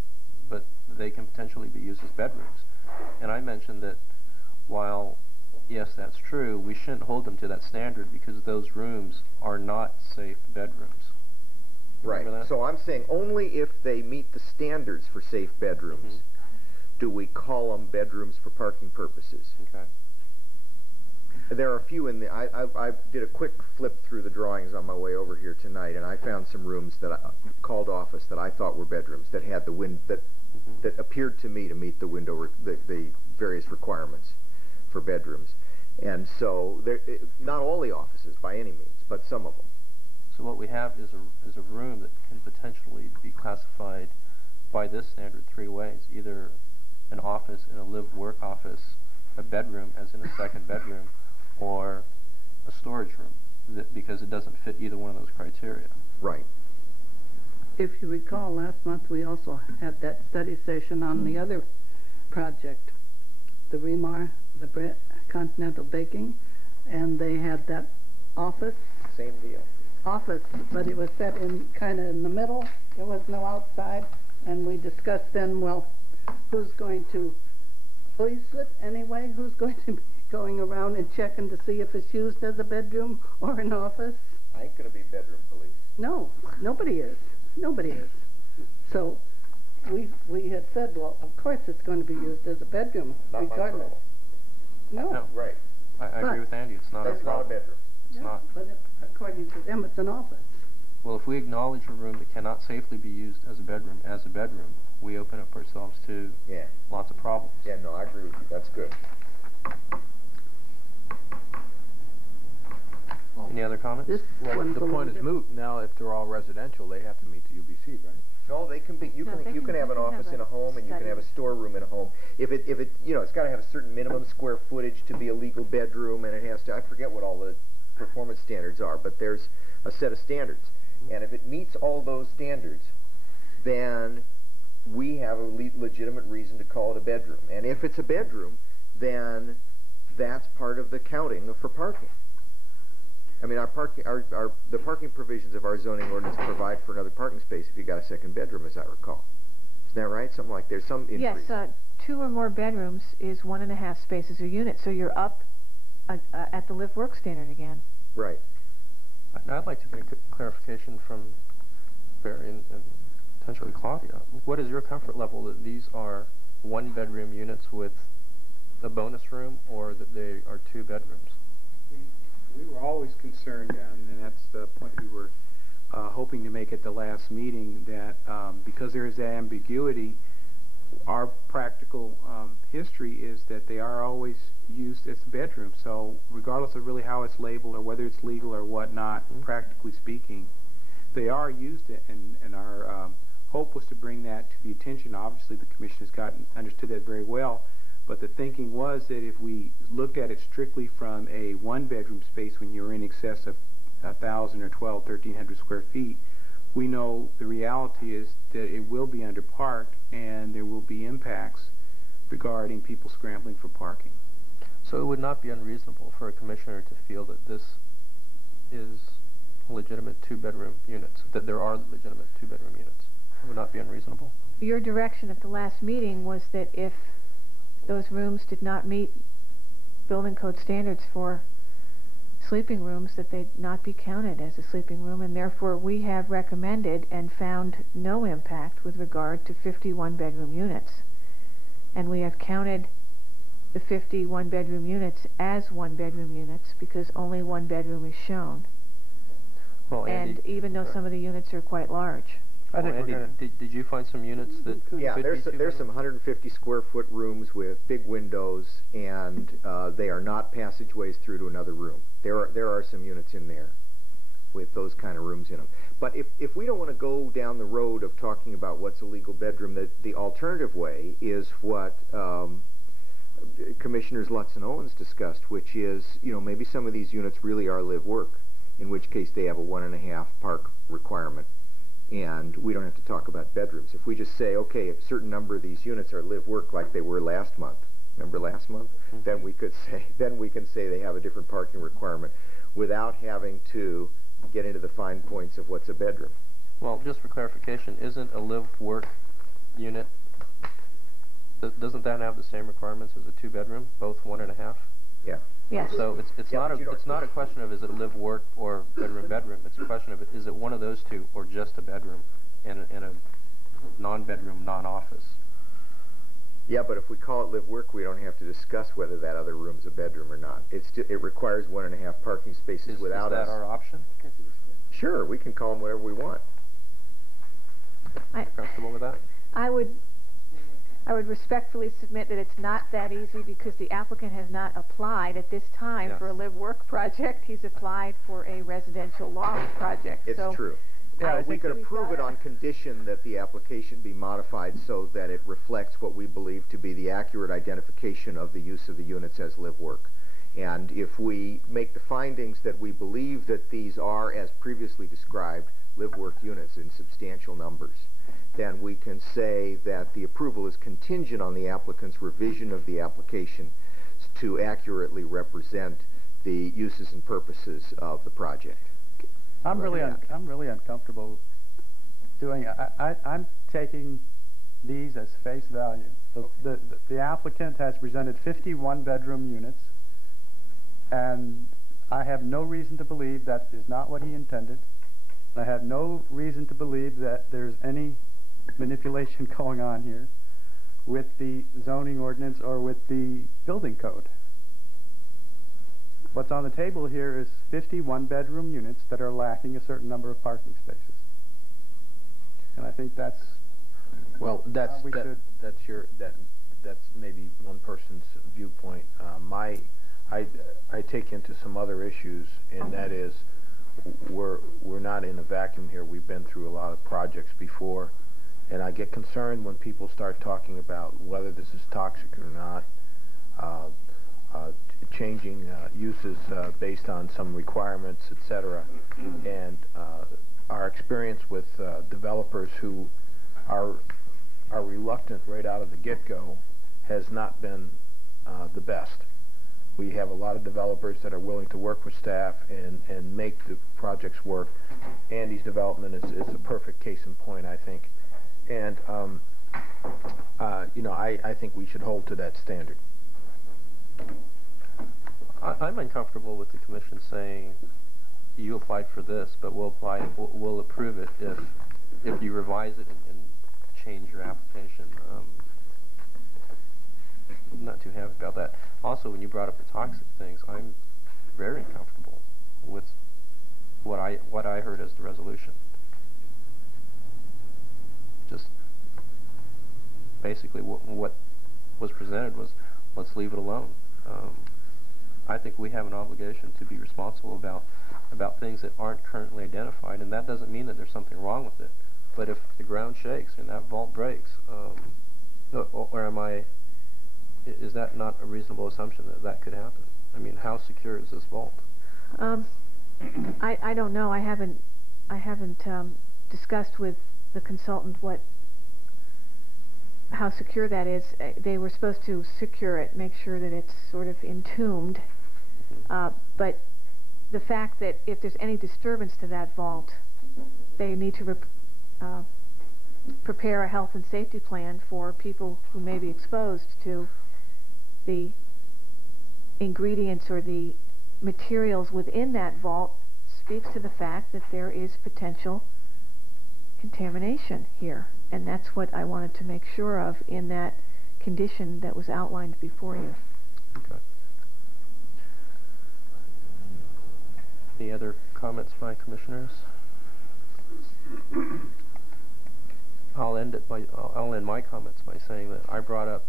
but they can potentially be used as bedrooms. And I mentioned that while, yes, that's true, we shouldn't hold them to that standard because those rooms are not safe bedrooms. Right. So I'm saying only if they meet the standards for safe bedrooms do we call them bedrooms for parking purposes. Okay. There are a few in the... I did a quick flip through the drawings on my way over here tonight, and I found some rooms that I called office that I thought were bedrooms that had the that appeared to me to meet the window the various requirements for bedrooms. And so not all the offices by any means, but some of them. So what we have is a room that can potentially be classified by this standard 3 ways: either an office in a live-work office, a bedroom as in a second bedroom, or a storage room. because it doesn't fit either one of those criteria. Right. If you recall, last month we also had that study session on the other project, the Remar, the Continental Baking, and they had that office, Same deal. but it was set in kind of in the middle. There was no outside, and we discussed then, well, who's going to police it anyway? Who's going to be going around and checking to see if it's used as a bedroom or an office? I ain't gonna be bedroom police. No, nobody is. Nobody is. So we had said, well, of course it's going to be used as a bedroom, Not my regardless. problem. No. Right. I agree with Andy. It's not a That's not a problem. bedroom. It's No, not. but according to them, it's an office. Well, if we acknowledge a room that cannot safely be used as a bedroom, we open up ourselves to Yeah. lots of problems. Yeah, no, I agree with you. That's good. Any other comments? This Well, one's the a point is little moot. Now, if they're all residential, they have to meet the UBC, right? No, they can be. You No, can they you can- can have they an can office have in a a home, and you can have a study. storeroom in a home. If it you know, it's got to have a certain minimum square footage to be a legal bedroom, and it has to. I forget what all the performance standards are, but there's a set of standards, and if it meets all those standards, then we have a legitimate reason to call it a bedroom. And if it's a bedroom, then that's part of the counting for parking. I mean, the parking provisions of our zoning ordinance provide for another parking space if you got a second bedroom, as I recall. Isn't that right? Something like there's some increase. Yes, 2 or more bedrooms is 1.5 spaces a unit, so you're up at the live-work standard again. Right. I'd like to get a clarification from Barry and potentially Claudia. What is your comfort level that these are 1-bedroom units with a bonus room, or that they are 2 bedrooms? We were always concerned, and that's the point we were hoping to make at the last meeting, that because there is that ambiguity, our practical history is that they are always used as a bedroom. So regardless of really how it's labeled or whether it's legal or whatnot, practically speaking, they are used, and our hope was to bring that to the attention. Obviously, the commission has understood that very well. But the thinking was that if we looked at it strictly from a 1-bedroom space when you're in excess of 1,000 or 1,300 square feet, we know the reality is that it will be underparked, and there will be impacts regarding people scrambling for parking. So it would not be unreasonable for a commissioner to feel that this is legitimate 2-bedroom units, that there are legitimate 2-bedroom units. It would not be unreasonable. Your direction at the last meeting was that if those rooms did not meet building code standards for sleeping rooms, that they'd not be counted as a sleeping room, and therefore we have recommended and found no impact with regard to 51-bedroom units. And we have counted the 51-bedroom units as 1-bedroom units because only 1 bedroom is shown. Well, And Andy, even though some of the units are quite large. Andy, did you find some units that Yeah, could there's be 2 there's some bedrooms? 150 square foot rooms with big windows, and they are not passageways through to another room. There are some units in there with those kind of rooms in them. But if we don't want to go down the road of talking about what's a legal bedroom, the alternative way is what Commissioners Lutz and Owens discussed, which is, you know, maybe some of these units really are live-work, in which case they have a 1.5 park requirement. And we don't have to talk about bedrooms. If we just say, okay, a certain number of these units are live-work like they were last month, remember last month? Then we can say they have a different parking requirement without having to get into the fine points of what's a bedroom. Well, just for clarification, isn't a live-work unit, doesn't that have the same requirements as a 2-bedroom, both 1.5? Yeah. Yes. So it's not a question of is it a live-work or bedroom. It's a question of is it one of those two or just a bedroom and a non-bedroom, non-office. Yeah, but if we call it live-work, we don't have to discuss whether that other room's a bedroom or not. It requires 1.5 parking spaces without us. Is that our option? Sure, we can call them whatever we want. Are you comfortable with that? I would respectfully submit that it's not that easy because the applicant has not applied at this time for a live-work project. He's applied for a residential loft project. It's true. Yeah, we could approve it on condition that the application be modified so that it reflects what we believe to be the accurate identification of the use of the units as live-work. And if we make the findings that we believe that these are, as previously described, live-work units in substantial numbers, then we can say that the approval is contingent on the applicant's revision of the application to accurately represent the uses and purposes of the project. I'm really uncomfortable doing. I'm taking these as face value. The applicant has presented 51 bedroom units, and I have no reason to believe that is not what he intended. I have no reason to believe that there's any manipulation going on here with the zoning ordinance or with the building code. What's on the table here is 51 bedroom units that are lacking a certain number of parking spaces. And I think that's well, that's maybe one person's viewpoint. I take into some other issues, and that is we're not in a vacuum here. We've been through a lot of projects before, and I get concerned when people start talking about whether this is toxic or not, changing uses based on some requirements, etc. And our experience with developers who are reluctant right out of the get-go has not been the best. We have a lot of developers that are willing to work with staff and make the projects work. Andy's development is a perfect case in point, I think. And you know, I think we should hold to that standard. I'm uncomfortable with the commission saying you applied for this, but we'll approve it if you revise it and change your application. I'm not too happy about that. Also, when you brought up the toxic things, I'm very uncomfortable with what I heard as the resolution. Just basically what was presented was, let's leave it alone. I think we have an obligation to be responsible about things that aren't currently identified, and that doesn't mean that there's something wrong with it. But if the ground shakes and that vault breaks, or is that not a reasonable assumption that could happen? I mean, how secure is this vault? I don't know. I haven't discussed with the consultant how secure that is. They were supposed to secure it, make sure that it's sort of entombed. But the fact that if there's any disturbance to that vault, they need to prepare a health and safety plan for people who may be exposed to the ingredients or the materials within that vault speaks to the fact that there is potential contamination here. And that's what I wanted to make sure of in that condition that was outlined before you. Okay. Any other comments by commissioners? I'll end my comments by saying that I brought up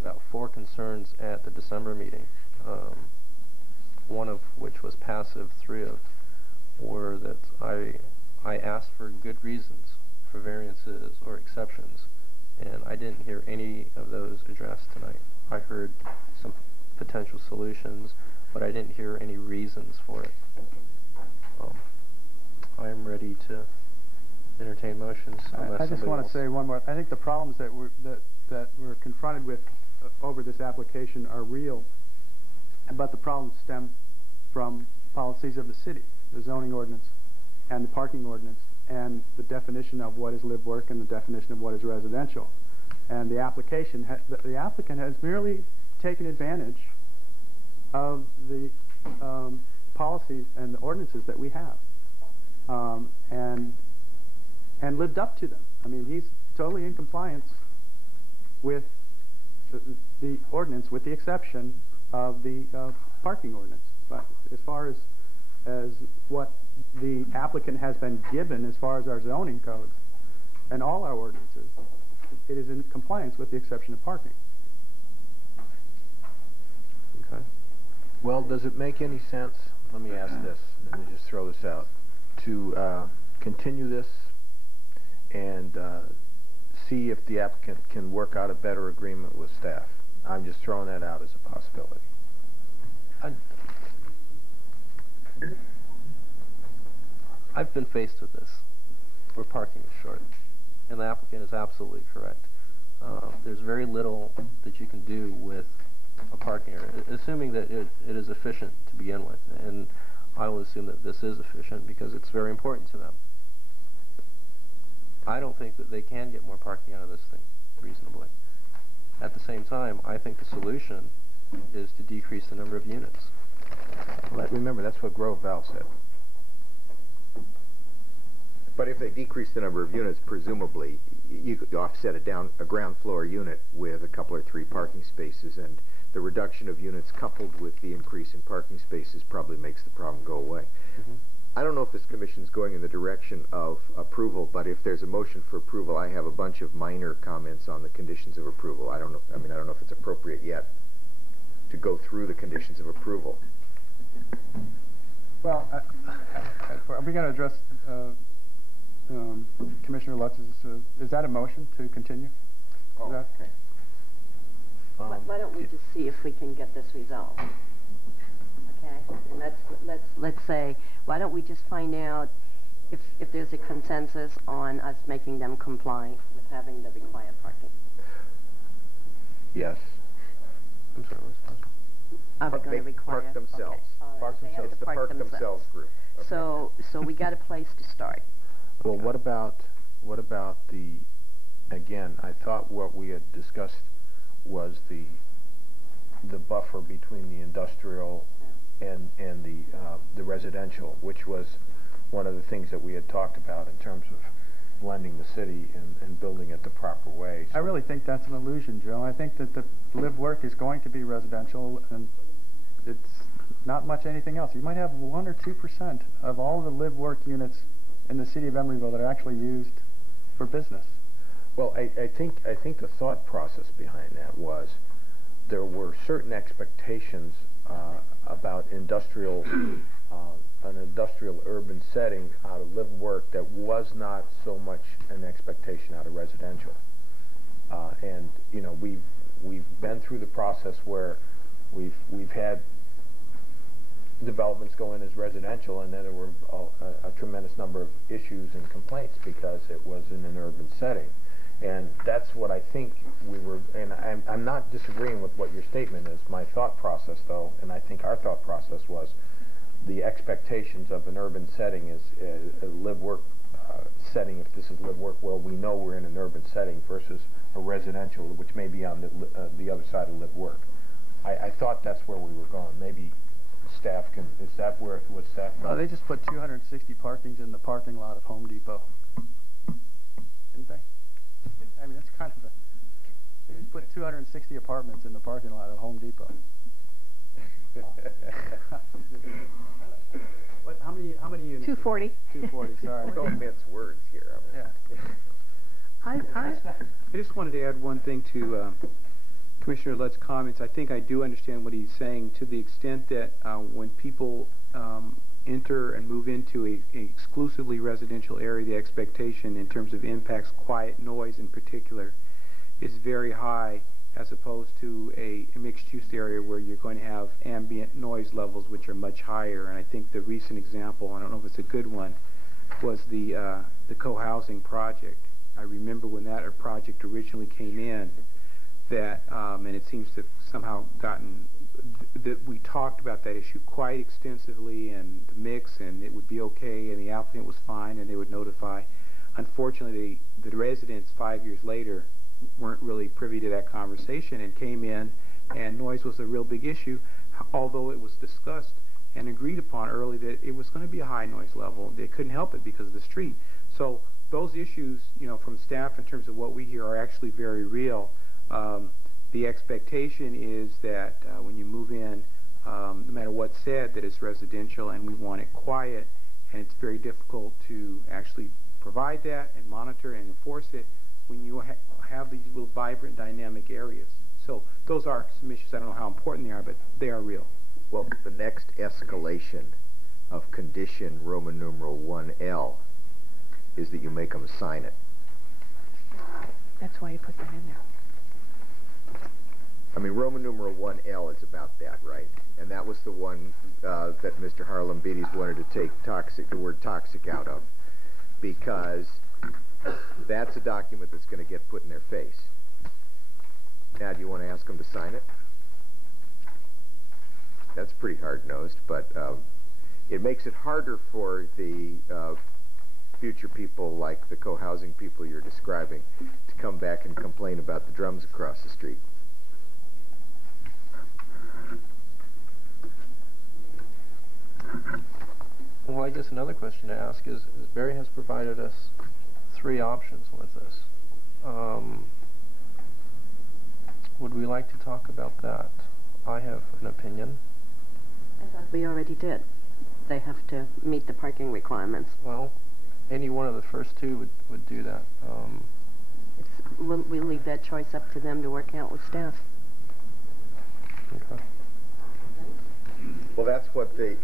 about 4 concerns at the December meeting, one of which was passive, 3 of were that I asked for good reasons for variances or exceptions, and I didn't hear any of those addressed tonight. I heard some potential solutions, but I didn't hear any reasons for it. I am ready to entertain motions. I just want to say one more. I think the problems that we're confronted with over this application are real, but the problems stem from policies of the city, the zoning ordinance and the parking ordinance, and the definition of what is live work and the definition of what is residential. And the applicant has merely taken advantage of the policies and the ordinances that we have, and lived up to them. I mean, he's totally in compliance with the ordinance, with the exception of the parking ordinance. But as far as what the applicant has been given as far as our zoning codes and all our ordinances, it is in compliance with the exception of parking. Okay. Well, does it make any sense, let me ask this, let me just throw this out, to continue this and see if the applicant can work out a better agreement with staff? I'm just throwing that out as a possibility. I've been faced with this, where parking is short, and the applicant is absolutely correct. There's very little that you can do with a parking area, assuming that it is efficient to begin with, and I will assume that this is efficient because it's very important to them. I don't think that they can get more parking out of this thing reasonably. At the same time, I think the solution is to decrease the number of units. Well, remember, that's what Grove Val said. But if they decrease the number of units, presumably you could offset a ground floor unit with a couple or three parking spaces, and the reduction of units coupled with the increase in parking spaces probably makes the problem go away. Mm-hmm. I don't know if this commission is going in the direction of approval, but if there's a motion for approval, I have a bunch of minor comments on the conditions of approval. I don't know if it's appropriate yet to go through the conditions of approval. Well, are we going to address Commissioner Lutz? Is that a motion to continue? Oh, okay. Why don't we just see if we can get this resolved? Okay, and let's say, why don't we just find out if there's a consensus on us making them comply with having the required parking? Yes. I'm sorry, what's the question? Are we going to require? Park themselves. Okay. Park themselves. It's the park themselves group. Okay. So we got a place to start. Well, what about the, again, I thought what we had discussed was the buffer between the industrial and the residential, which was one of the things that we had talked about in terms of blending the city and building it the proper way. I really think that's an illusion, Joe. I think that the live-work is going to be residential, and it's not much anything else. You might have 1 or 2% of all the live-work units in the city of Emeryville that are actually used for business. Well, I think the thought process behind that was there were certain expectations about industrial, an industrial urban setting out of live work that was not so much an expectation out of residential. And you know, we've been through the process where we've had developments go in as residential, and then there were a tremendous number of issues and complaints because it was in an urban setting. And that's what I think we were, and I'm not disagreeing with what your statement is. My thought process, though, and I think our thought process was the expectations of an urban setting is a live-work setting. If this is live-work, well, we know we're in an urban setting versus a residential, which may be on the other side of live-work. I thought that's where we were going. Maybe staff can, is that where, was staff? Well, they just put 260 parkings in the parking lot of Home Depot. Didn't they? I mean, it's kind of a, they just put 260 apartments in the parking lot of Home Depot. What, how many units? 240. 240, sorry. Don't mince words here. I mean. I just wanted to add one thing to Commissioner Lutz's comments. I think I do understand what he's saying to the extent that when people enter and move into a exclusively residential area, the expectation in terms of impacts, quiet noise in particular, is very high, as opposed to a mixed-use area where you're going to have ambient noise levels which are much higher. And I think the recent example, I don't know if it's a good one, was the co-housing project. I remember when that project originally came in, that and it seems to have somehow gotten that we talked about that issue quite extensively, and the mix, and it would be okay, and the applicant was fine, and they would notify. Unfortunately, the residents 5 years later weren't really privy to that conversation and came in, and noise was a real big issue, although it was discussed and agreed upon early that it was going to be a high noise level. They couldn't help it because of the street. So those issues, you know, from staff in terms of what we hear are actually very real. The expectation is that when you move in, no matter what's said, that it's residential, and we want it quiet, and it's very difficult to actually provide that and monitor and enforce it when you have these little vibrant, dynamic areas. So those are some issues. I don't know how important they are, but they are real. Well, the next escalation of condition Roman numeral 1L is that you make them sign it. That's why you put that in there. I mean, Roman numeral 1L is about that, right? And that was the one that Mr. Harlem-Beatties wanted to take the word toxic out of, because that's a document that's going to get put in their face. Now, do you want to ask them to sign it? That's pretty hard-nosed, but it makes it harder for the future people like the co-housing people you're describing to come back and complain about the drums across the street. Well, I guess another question to ask is Barry has provided us 3 options with this. Would we like to talk about that? I have an opinion. I thought we already did. They have to meet the parking requirements. Well, any one of the first 2 would do that. We'll leave that choice up to them to work out with staff. Okay. Well, that's what the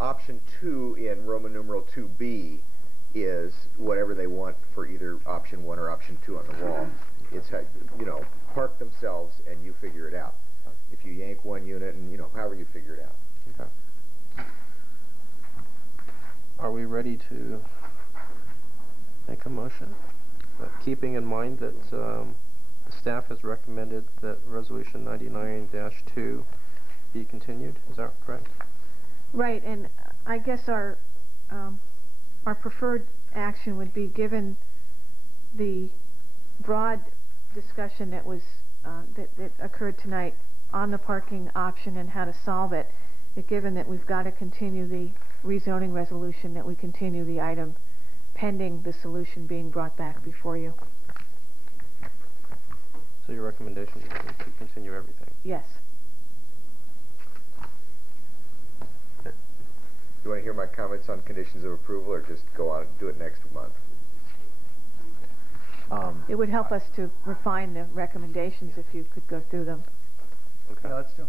option 2 in Roman numeral 2B is whatever they want for either option 1 or option 2 on the wall. It's, you know, park themselves and you figure it out. If you yank one unit and, you know, however you figure it out. Okay. Are we ready to make a motion? Keeping in mind that the staff has recommended that Resolution 99-2 be continued, is that correct? Right, and I guess our preferred action would be, given the broad discussion that was that occurred tonight on the parking option and how to solve it, that given that we've got to continue the rezoning resolution, that we continue the item pending the solution being brought back before you. So your recommendation is to continue everything? Yes. You want to hear my comments on conditions of approval, or just go on and do it next month? It would help us to refine the recommendations if you could go through them. Okay. Yeah, let's do it.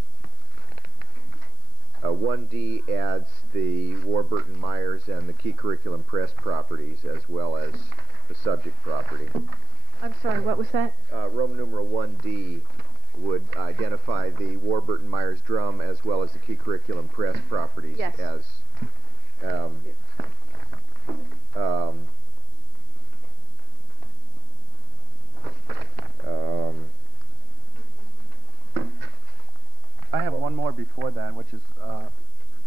1D adds the Warburton-Myers and the Key Curriculum Press properties, as well as the subject property. I'm sorry, what was that? Roman numeral 1D would identify the Warburton-Myers drum as well as the Key Curriculum Press properties. Yes. As I have one more before that, which is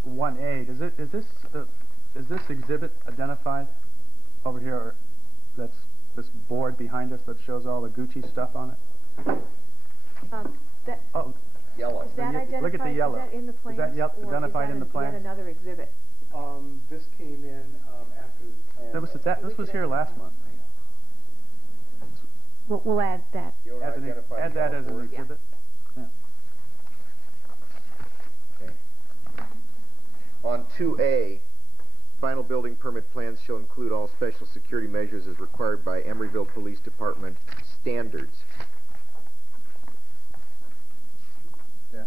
1A. Is this exhibit identified over here? Or that's this board behind us that shows all the Gucci stuff on it? Yellow. Is that identified? Look at the yellow. Is that in the plans? Is that identified in the plans? Yet another exhibit? This came in after the This was here last month. We'll add that. You want to identify Add the that yellow as an board? exhibit. Yeah. Okay. On 2A, final building permit plans shall include all special security measures as required by Emeryville Police Department standards. Yeah.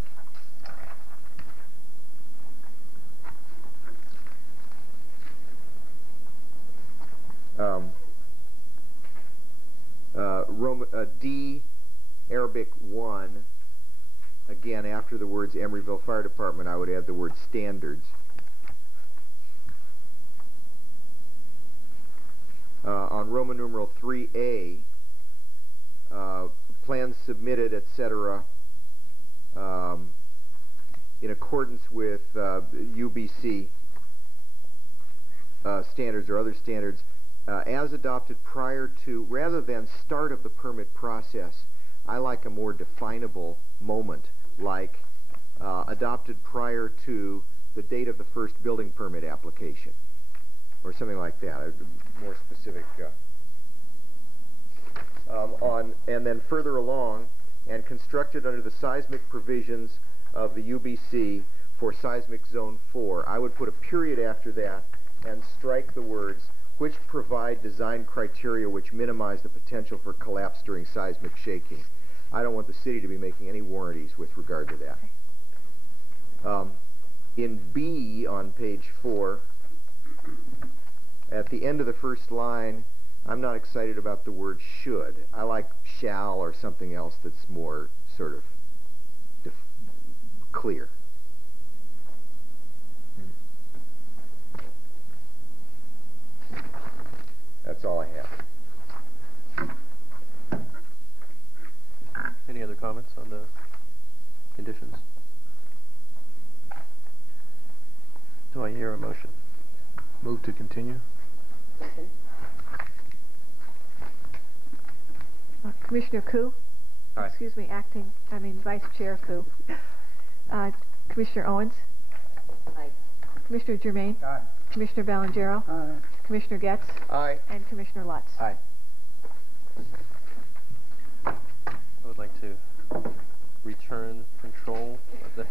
D, Arabic 1, again, after the words Emeryville Fire Department, I would add the word standards. On Roman numeral 3A, plans submitted, etc., in accordance with UBC standards or other standards, as adopted prior to, rather than start of the permit process, I like a more definable moment, like adopted prior to the date of the first building permit application, or something like that, a more specific. And then further along, and constructed under the seismic provisions of the UBC for seismic zone 4, I would put a period after that and strike the words which provide design criteria which minimize the potential for collapse during seismic shaking. I don't want the city to be making any warranties with regard to that. In B on page 4, at the end of the first line, I'm not excited about the word should. I like shall or something else that's more sort of clear. That's all I have. Any other comments on the conditions? Do I hear a motion? Move to continue. Commissioner Koo? Aye. Excuse me, Vice Chair Koo. Commissioner Owens? Aye. Commissioner Germain? Aye. Commissioner Ballangero? Aye. Commissioner Getz? Aye. And Commissioner Lutz? Aye. I would like to return control of the